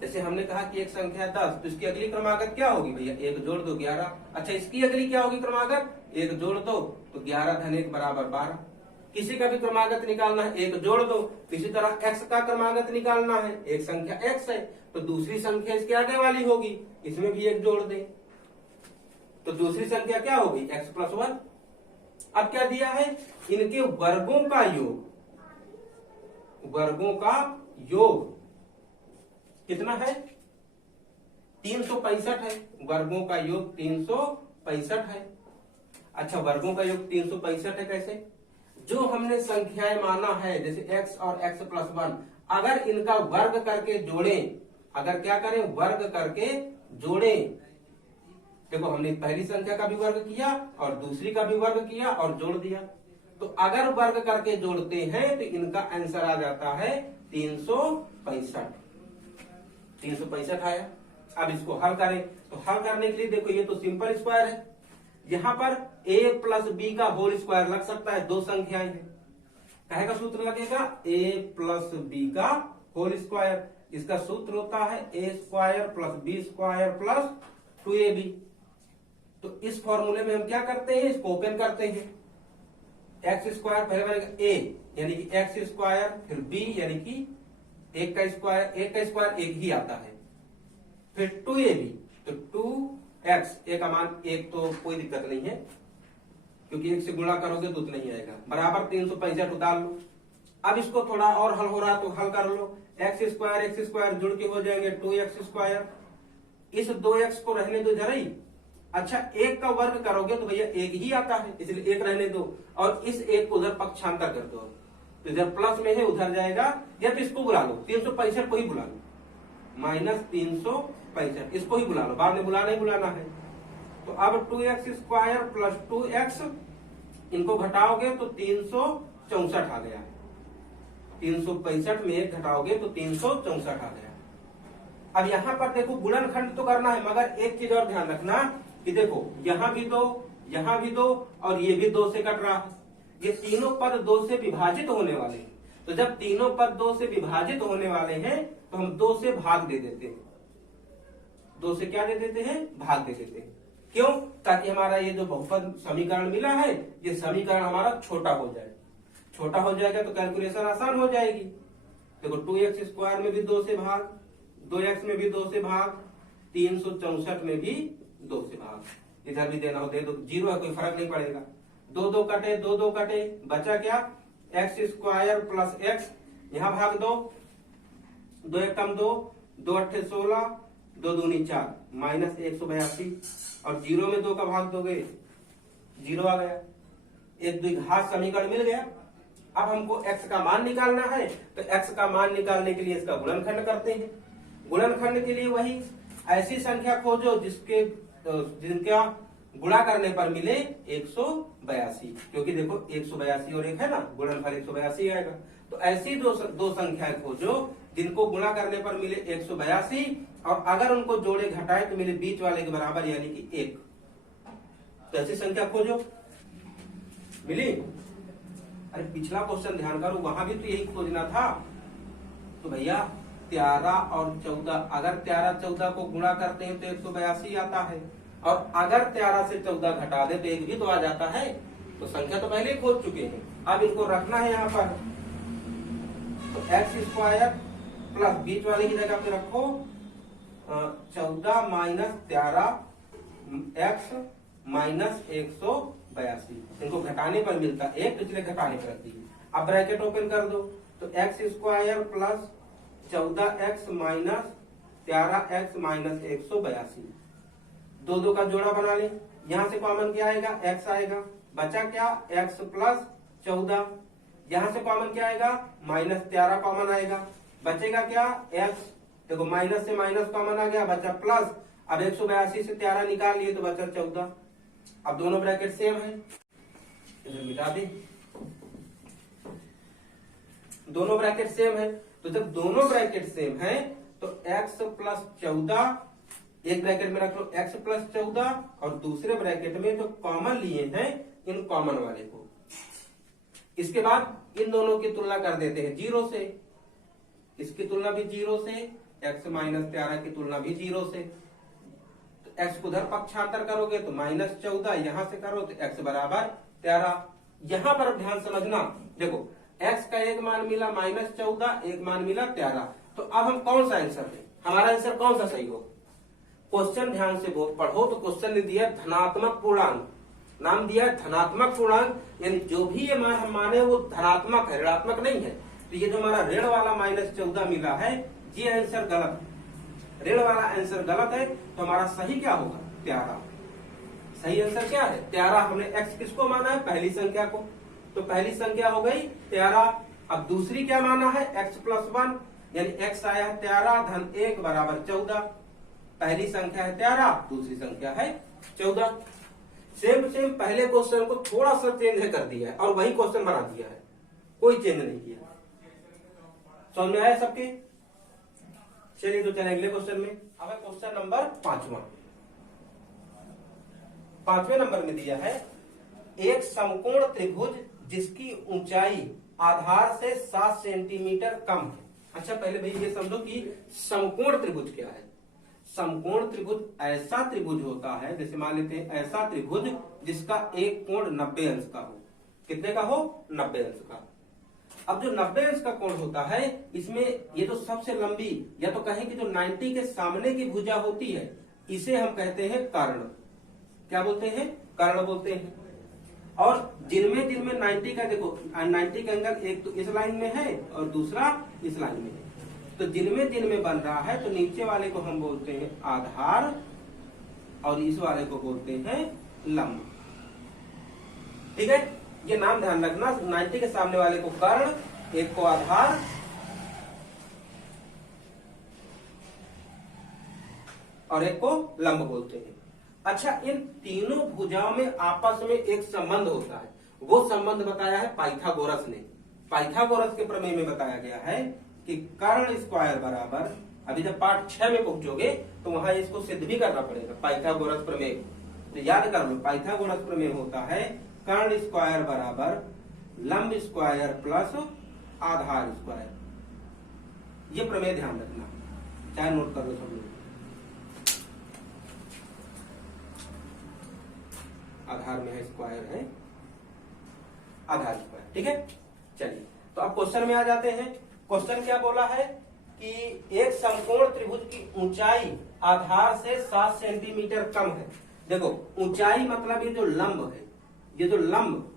जैसे हमने कहा कि एक संख्या 10, तो इसकी अगली क्रमागत क्या होगी भैया, एक जोड़ दो 11। अच्छा इसकी अगली क्या होगी क्रमागत एक जोड़ दो तो 11 धन 1 बराबर 12। किसी का भी क्रमागत निकालना है, एक जोड़ दो। इसी तरह x का क्रमागत निकालना है, एक संख्या x है तो दूसरी संख्या इसके आगे वाली होगी, इसमें भी एक जोड़ दें तो दूसरी संख्या क्या होगी x प्लस 1। अब क्या दिया है, इनके वर्गों का योग, वर्गों का योग कितना है 365 है, वर्गों का योग 365 है। अच्छा, वर्गों का योग 365 है कैसे, जो हमने संख्याएं माना है जैसे x और x प्लस 1, अगर इनका वर्ग करके जोड़ें, अगर क्या करें वर्ग करके जोड़ें, देखो हमने पहली संख्या का भी वर्ग किया और दूसरी का भी वर्ग किया और जोड़ दिया, तो अगर वर्ग करके जोड़ते हैं तो इनका आंसर आ जाता है 365 आया। अब इसको हल करें, तो हल करने के लिए देखो ये तो सिंपल स्क्वायर है, यहाँ पर a प्लस बी का होल स्क्वायर लग सकता है, दो संख्याएं हैं, कहे का सूत्र लगेगा a प्लस बी का होल स्क्वायर। इसका सूत्र होता है a square plus B square plus 2ab। तो इस फॉर्मूले में हम क्या करते हैं, इसको ओपन करते हैं, एक्स स्क्वायर पहले बनेगा a यानी कि एक्स स्क्वायर, फिर b यानी कि एक का स्क्वायर एक ही आता है, फिर 2ab तो 2x, a का मान एक तो कोई दिक्कत नहीं है क्योंकि एक से गुणा करोगे तो उतना ही आएगा, बराबर 365 डाल लो। अब इसको थोड़ा और हल हो रहा है तो हल कर लो, एक्स स्क्वायर जुड़ के हो जाएंगे 2x स्क्वायर, इस 2x को रहने दो जरा ही। अच्छा, एक का वर्ग करोगे तो भैया एक ही आता है, इसलिए एक रहने दो और इस एक को उधर पक्षांतर कर दो, तो इधर प्लस में है उधर जाएगा, या तो इसको बुला लो 365 को ही बुला लो, माइनस 365 इसको ही बुला लो, बाद में बुलाना ही बुलाना है। तो अब 2x स्क्वायर प्लस 2x इनको घटाओगे तो 364 आ गया, 365 में एक घटाओगे तो 364 आ गया। अब यहाँ पर देखो गुणनखंड तो करना है, मगर एक चीज और ध्यान रखना कि देखो यहाँ भी दो और ये भी 2 से कट रहा है, ये तीनों पद 2 से विभाजित होने वाले हैं, तो जब तीनों पद 2 से विभाजित होने वाले हैं तो हम 2 से भाग दे देते हैं, 2 से क्या दे देते हैं, भाग दे देते हैं। क्यों, ताकि हमारा ये जो बहुपद समीकरण मिला है ये समीकरण हमारा छोटा हो जाए, छोटा हो जाएगा तो कैलकुलेशन आसान हो जाएगी। देखो 2x स्क्वायर में भी 2 से भाग, 2x में भी 2 से भाग, 364 में भी 2 से भाग, इधर भी देना हो दे दो, जीरो है कोई फर्क नहीं पड़ेगा, 2 कटे, बचा क्या x स्क्वायर प्लस x, यहाँ भाग दो, 2 एक कम 2, 2 अट्ठे 16, 2 दूनी 4, माइनस 182 और जीरो में 2 का भाग दोगे, जीरो आ गया, एक द्विघात समीकरण मिल गया। अब हमको x का मान निकालना है, तो x का मान निकालने के लिए इसका गुणनखंड करते हैं। गुणनखंड के लिए वही ऐसी संख्या खोजो जिनका गुणा करने पर मिले 182, क्योंकि देखो 182 और एक है ना, गुणनफल 182 आएगा। तो ऐसी दो संख्याएं खोजो जिनको गुणा करने पर मिले 182 और अगर उनको जोड़े घटाए तो मिले बीच वाले के बराबर यानी कि 1। तो ऐसी संख्या खोजो, मिली। अरे पिछला क्वेश्चन ध्यान करो, वहां भी तो यही खोजना था। तो भैया 13 और 14, अगर 13 14 को गुणा करते हैं तो 182 आता है, और अगर 13 से 14 घटा दे तो एक भी तो आ जाता है। तो संख्या तो पहले ही खोज चुके हैं, अब इनको रखना है यहाँ पर। तो एक्स स्क्वायर प्लस बीच वाले की जगह पे रखो 14 माइनस 13 एक्स माइनस 182, इनको घटाने पर मिलता है 1, पिछले घटाने पर रखती है। अब ब्रैकेट ओपन कर दो, तो x square plus 14x minus 13x minus 182, 2 का जोड़ा बना ले, यहां से कॉमन क्या आएगा, x आएगा, बचा क्या x प्लस 14, यहां से कॉमन क्या आएगा, माइनस 13 कॉमन आएगा, बचेगा क्या x, देखो माइनस से माइनस कॉमन आ गया, बचा प्लस, अब 182 से 13 निकाल लिए तो बचा 14। अब दोनों ब्रैकेट सेम है, इधर मिटा दे, दोनों ब्रैकेट सेम है। तो जब दोनों ब्रैकेट सेम है तो x प्लस 14 एक ब्रैकेट में रख लो, x प्लस 14 और दूसरे ब्रैकेट में जो कॉमन लिए हैं इन कॉमन वाले को, इसके बाद इन दोनों की तुलना कर देते हैं 0 से, इसकी तुलना भी 0 से, x माइनस 13 की तुलना भी 0 से। तो x को उधर पक्षांतर करोगे तो -14, यहां से करो तो x बराबर 13। यहां पर ध्यान समझना, देखो x का एक मान मिला -14, एक मान मिला 13। तो अब हम कौन सा आंसर दें, हमारा आंसर कौन सा सही हो? क्वेश्चन ध्यान से पढ़ो तो क्वेश्चन ने दिया धनात्मक पूर्णांक, नाम दिया है धनात्मक पूर्णांक, यानी जो भी ये मान हम माने वो धनात्मक है, ऋणात्मक नहीं है। तो ये जो हमारा ऋण वाला -14 मिला है, ये आंसर गलत है, ऋण वाला आंसर गलत है। तो हमारा सही क्या होगा? 13। सही आंसर क्या है? 13। हमने x किसको माना है? पहली संख्या को। तो पहली संख्या हो गई 13। अब दूसरी क्या माना है? x + 1, यानी x आया है 13 धन 1 बराबर 14। पहली संख्या है 13, दूसरी संख्या है 14। सेम पहले क्वेश्चन को थोड़ा सा चेंज कर दिया है और वही क्वेश्चन बना दिया है, कोई चेंज नहीं किया। समझ में आया सबके? चलिए तो चले अगले क्वेश्चन में। अब क्वेश्चन नंबर 5वां। 5वें नंबर में दिया है एक समकोण त्रिभुज जिसकी ऊंचाई आधार से 7 सेंटीमीटर कम है। अच्छा पहले भाई ये समझो कि समकोण त्रिभुज क्या है। समकोण त्रिभुज ऐसा त्रिभुज होता है, जैसे मान लेते हैं ऐसा त्रिभुज जिसका एक कोण 90 अंश का हो। कितने का हो? 90 अंश का। अब जो 90 अंश का कोण होता है, इसमें ये तो सबसे लंबी, या तो कहें कि जो 90 के सामने की भुजा होती है, इसे हम कहते हैं कर्ण। क्या बोलते हैं? कर्ण बोलते हैं। और जिनमें 90 का, देखो 90 का एंगल एक तो इस लाइन में है और दूसरा इस लाइन में है। तो जिनमें बन रहा है, तो नीचे वाले को हम बोलते हैं आधार और इस वाले को बोलते हैं लंब। ठीक है, ये नाम ध्यान रखना। 90 के सामने वाले को कर्ण, एक को आधार और एक को लंब बोलते हैं। अच्छा, इन तीनों भुजाओं में आपस में एक संबंध होता है, वो संबंध बताया है पाइथागोरस ने। पाइथागोरस के प्रमेय में बताया गया है कि कर्ण स्क्वायर बराबर, अभी जब पार्ट 6 में पहुंचोगे तो वहां इसको सिद्ध भी करना पड़ेगा, पाइथागोरस प्रमेय। तो याद कर लो, पाइथागोरस प्रमेय होता है कर्ण स्क्वायर बराबर लंब स्क्वायर प्लस आधार स्क्वायर। ये प्रमेय ध्यान रखना, चाहे नोट कर लो सब लोग। आधार में है स्क्वायर है, आधार स्क्वायर। ठीक है, चलिए तो अब क्वेश्चन में आ जाते हैं। क्वेश्चन क्या बोला है कि एक समकोण त्रिभुज की ऊंचाई आधार से 7 सेंटीमीटर कम है। देखो ऊंचाई मतलब ये जो लंब है, ये जो लंब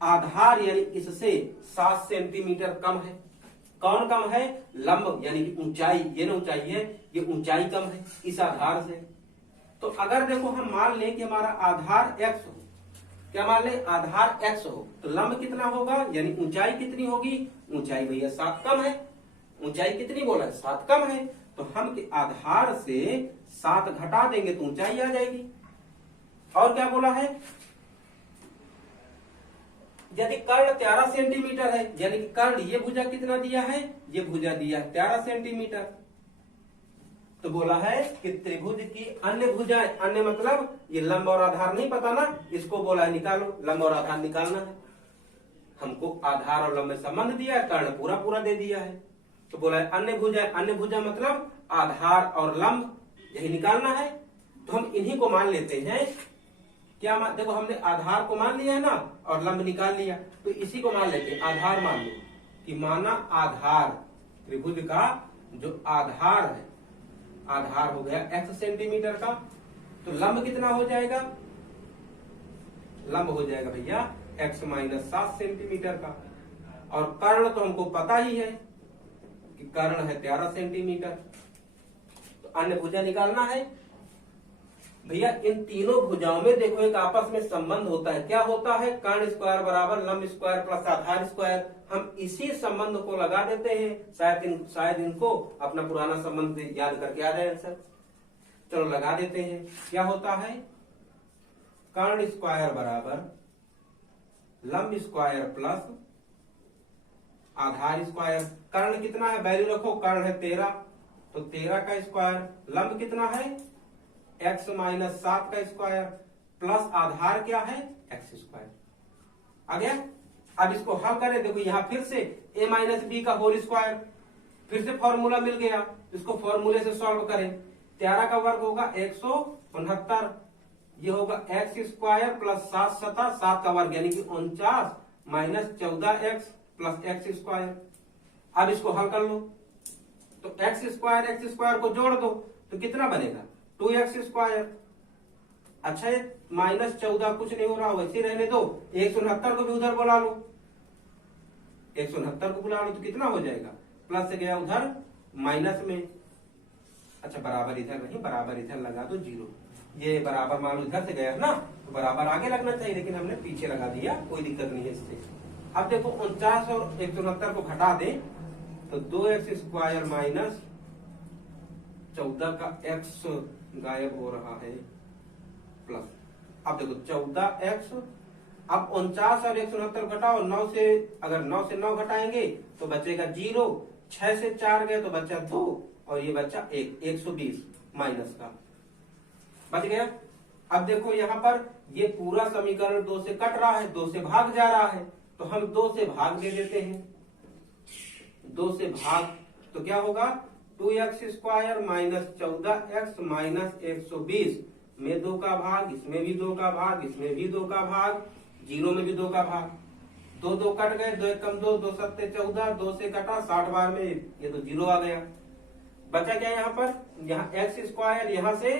आधार यानी इससे 7 सेंटीमीटर कम है। कौन कम है? लंब यानी कि ऊंचाई, ये ना ऊंचाई है, ये ऊंचाई कम है इस आधार से। तो अगर देखो हम मान लें कि हमारा आधार x हो, क्या मान लें? आधार x हो, तो लंब कितना होगा, यानी ऊंचाई कितनी होगी? ऊंचाई भैया 7 कम है। ऊंचाई कितनी बोला है? 7 कम है। तो हम आधार से 7 घटा देंगे तो ऊंचाई आ जाएगी। और क्या बोला है? यदि कर्ण 13 सेंटीमीटर है, यानी कि कर्ण ये भुजा कितना दिया है? ये भुजा दिया है 13 सेंटीमीटर। तो बोला है कि त्रिभुज की अन्य भुजाएं, अन्य मतलब ये लंब और आधार नहीं पता ना, इसको बोला है निकालो, लंब और आधार निकालना है। हमको आधार और लंब में संबंध दिया है, कर्ण पूरा दे दिया है। तो बोला है अन्य भुजा, अन्य भुजा मतलब आधार और लंब, यही निकालना है। तो हम इन्हीं को मान लेते हैं। क्या देखो हमने आधार को मान लिया है ना और लंब निकाल लिया, तो इसी को मान लेते हैं। आधार मान लो कि माना आधार, त्रिभुज का जो आधार है, आधार हो गया x सेंटीमीटर का, तो लंब कितना हो जाएगा? लंब हो जाएगा भैया x - 7 सेंटीमीटर का। और कर्ण तो हमको पता ही है कि कर्ण है 13 सेंटीमीटर। तो अन्य भुजा निकालना है भैया। इन तीनों भुजाओं में देखो एक आपस में संबंध होता है। क्या होता है? कर्ण स्क्वायर बराबर लंब स्क्वायर प्लस आधार स्क्वायर। हम इसी संबंध को लगा देते हैं, शायद इनको अपना पुराना संबंध याद करके आ जाए आंसर। चलो लगा देते हैं। क्या होता है? कर्ण स्क्वायर बराबर लंब स्क्वायर प्लस आधार स्क्वायर। कर्ण कितना है? वैल्यू रखो, कर्ण है 13, तो 13 का स्क्वायर। लंब कितना है? x - 7 का स्क्वायर प्लस आधार क्या है? x square. आ गया? अब इसको हल करें, देखो यहां फिर से a - b का होल स्क्वायर, फिर से फॉर्मूला मिल गया। इसको फॉर्मूले से सॉल्व करें। 13 का वर्ग होगा 169, ये होगा एक्स स्क्वायर प्लस 7 सता 7 का वर्ग यानी कि 49 minus 14x plus x square. अब इसको हल कर लो तो एक्स स्क्वायर को जोड़ दो तो कितना बनेगा 2x स्क्वायर। अच्छा ये माइनस 14 कुछ नहीं हो रहा, वैसे रहने दो, 169 को भी उधर बुला लो, 169 को बुला लो तो कितना हो जाएगा, प्लस से गया उधर माइनस में। अच्छा बराबर इधर नहीं, बराबर इधर लगा दो 0, ये बराबर मान लो इधर से गया ना तो बराबर आगे लगना चाहिए, लेकिन हमने पीछे लगा दिया, कोई दिक्कत नहीं है इससे। अब देखो 49 और 169 को घटा दें तो 2x स्क्वायर माइनस 14 का x गायब हो रहा है प्लस। अब देखो 14x, अब 49 और 169 घटाओ, 9 से अगर 9 से 9 घटाएंगे तो बचेगा 0, 6 से 4 गए तो बचा 2 और ये बचा 1, 120 माइनस का बच गया। अब देखो यहाँ पर ये पूरा समीकरण 2 से कट रहा है, 2 से भाग जा रहा है, तो हम 2 से भाग दे देते हैं, 2 से भाग तो क्या होगा 2x square minus 14x minus 120 में 2 का भाग, इसमें भी 2 का भाग, इसमें भी 2 का भाग, 0 में भी 2 का भाग, 2 2 कट गए, 2 1 कम 2, 2 7 14, 2 से कटा 60 बार में ये तो 0 आ गया। बचा क्या यहाँ पर, यहाँ x स्क्वायर, यहाँ से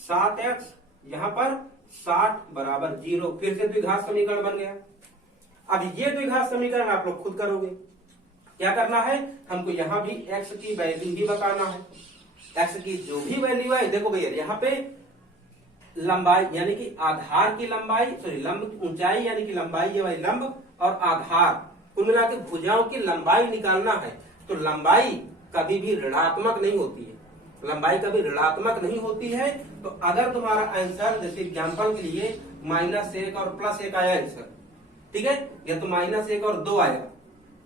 7x, यहाँ पर 60 बराबर 0, फिर से द्विघात समीकरण बन गया। अब ये द्विघात समीकरण आप लोग खुद करोगे, क्या करना है हमको यहाँ भी x की वैल्यू ही बताना है, x की जो भी वैल्यू है, देखो भैया यहाँ पे लंबाई यानी कि आधार की लंबाई, सॉरी लंब ऊंचाई यानी कि लंबाई ये वाली लंब और आधार कुल मिला के भुजाओं की लंबाई निकालना है। तो लंबाई कभी भी ऋणात्मक नहीं होती है, लंबाई कभी ऋणात्मक नहीं होती है। तो अगर तुम्हारा आंसर जैसे एग्जाम्पल के लिए -1 और +1 आया आंसर, ठीक है, या तो -1 और 2 आया,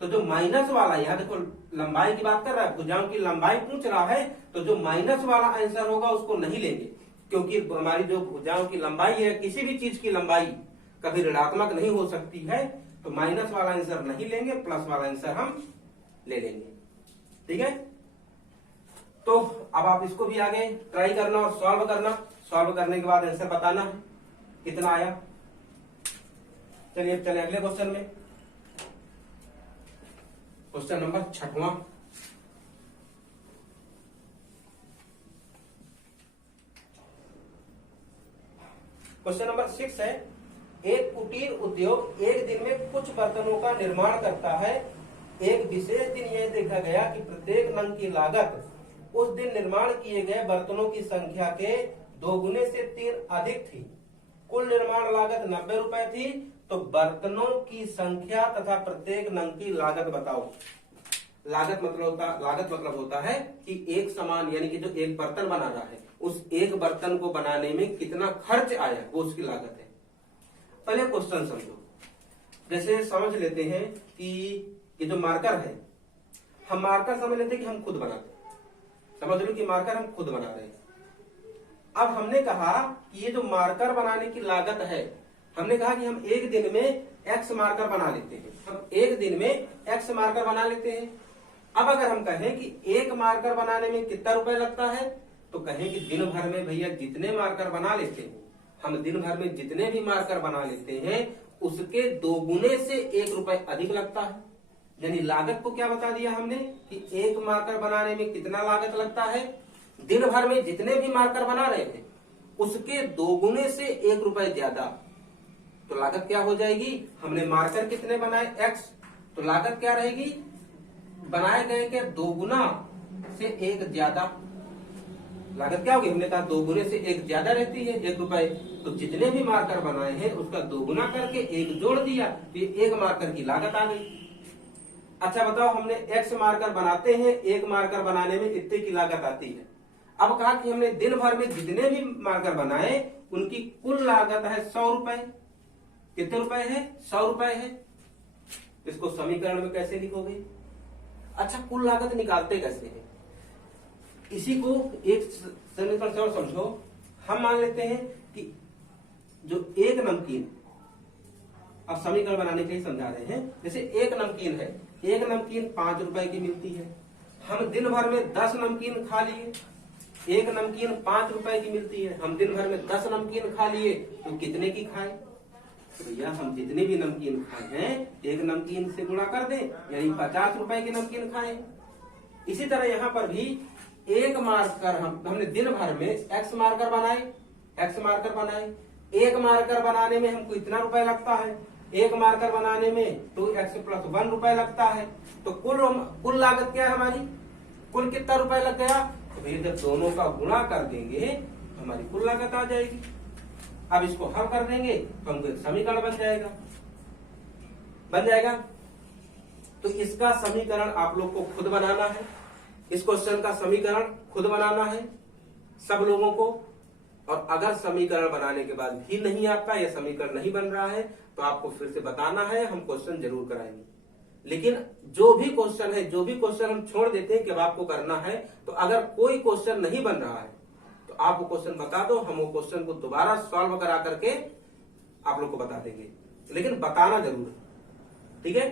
तो जो माइनस वाला, यहाँ देखो लंबाई की बात कर रहा है, भुजाओं की लंबाई पूछ रहा है, तो जो माइनस वाला आंसर होगा उसको नहीं लेंगे, क्योंकि हमारी जो भुजाओं की लंबाई है, किसी भी चीज की लंबाई कभी ऋणात्मक नहीं हो सकती है, तो माइनस वाला आंसर नहीं लेंगे, प्लस वाला आंसर हम ले लेंगे। ठीक है, तो अब आप इसको भी आगे ट्राई करना और सॉल्व करना, सॉल्व करने के बाद आंसर बताना है कितना आया। चलिए अब चले अगले क्वेश्चन में, क्वेश्चन नंबर 6वां। क्वेश्चन नंबर 6 है, एक कुटीर उद्योग एक दिन में कुछ बर्तनों का निर्माण करता है। एक विशेष दिन यह देखा गया कि प्रत्येक नंग की लागत उस दिन निर्माण किए गए बर्तनों की संख्या के 2 गुने से 3 अधिक थी। कुल निर्माण लागत 90 रुपए थी, तो बर्तनों की संख्या तथा प्रत्येक नंग की लागत बताओ। लागत मतलब होता है कि एक सामान यानी कि जो एक बर्तन बना रहा है, उस एक बर्तन को बनाने में कितना खर्च आया वो उसकी लागत है। पहले क्वेश्चन समझो, जैसे समझ लेते हैं कि ये जो मार्कर है, हम मार्कर समझ लेते हैं कि हम खुद बनाते हैं, समझ लो कि मार्कर हम खुद बना रहे हैं। अब हमने कहा कि ये जो मार्कर बनाने की लागत है, हमने कहा कि हम एक दिन में एक्स मार्कर बना लेते हैं, हम एक दिन में एक्स मार्कर बना लेते हैं। अब अगर हम कहें कि एक मार्कर बनाने में कितना रुपए लगता है, तो कहें कि दिन भर में भैया जितने मार्कर बना लेते हैं, हम दिन भर में जितने भी मार्कर बना लेते हैं उसके 2 गुने से 1 रुपए अधिक लगता है। यानी लागत को क्या बता दिया हमने कि एक मार्कर बनाने में कितना लागत लगता है, दिन भर में जितने भी मार्कर बना रहे थे उसके 2 गुने से 1 रुपए ज्यादा। तो लागत क्या हो जाएगी, हमने मार्कर कितने बनाए x, तो लागत क्या रहेगी, बनाए गए के 2 गुना से 1 ज्यादा। लागत क्या होगी, हमने कहा 2 गुने से 1 ज्यादा रहती है 1 रुपए, तो जितने भी मार्कर बनाए हैं उसका 2 गुना करके 1 जोड़ दिया, तो ये 1 मार्कर की लागत आ गई। अच्छा बताओ, हमने x मार्कर बनाते हैं, 1 मार्कर बनाने में इतने की लागत आती है। अब कहा कि हमने दिन भर में जितने भी मार्कर बनाए उनकी कुल लागत है 100 रुपए। कितने रुपए है, 100 रुपए है। इसको समीकरण में कैसे लिखोगे। अच्छा कुल लागत निकालते कैसे हैं, इसी को एक समीकरण से और समझो। हम मान लेते हैं कि जो एक नमकीन, अब समीकरण बनाने के लिए समझा रहे हैं, जैसे एक नमकीन है, एक नमकीन 5 रुपए की मिलती है, हम दिन भर में 10 नमकीन खा लिए, एक नमकीन 5 रुपए की मिलती है, हम दिन भर में 10 नमकीन खा लिए तो कितने की खाए? तो भैया हम जितने भी नमकीन खाए हैं एक नमकीन से गुणा कर दें, यानी 50 रुपए की नमकीन खाए। इसी तरह यहाँ पर भी एक मार्कर हमने दिन भर में एक्स मार्कर बनाए, एक मार्कर बनाने में हमको इतना रुपए लगता है, एक मार्कर बनाने में 2x + 1 रुपए लगता है। तो कुल लागत क्या है हमारी? कुल कितना रुपए लग गया? तो भैया जब दोनों का गुणा कर देंगे हमारी कुल लागत आ जाएगी। अब इसको हल कर देंगे तो हमको एक समीकरण बन जाएगा। तो इसका समीकरण आप लोग को खुद बनाना है, इस क्वेश्चन का समीकरण खुद बनाना है सब लोगों को। और अगर समीकरण बनाने के बाद भी नहीं आता या समीकरण नहीं बन रहा है तो आपको फिर से बताना है, हम क्वेश्चन जरूर कराएंगे। लेकिन जो भी क्वेश्चन हम छोड़ देते हैं कि अब आपको करना है, तो अगर कोई क्वेश्चन नहीं बन रहा है तो आप वो क्वेश्चन बता दो, हम वो क्वेश्चन को दोबारा सॉल्व करा करके आप लोग को बता देंगे, लेकिन बताना जरूर है, ठीक है।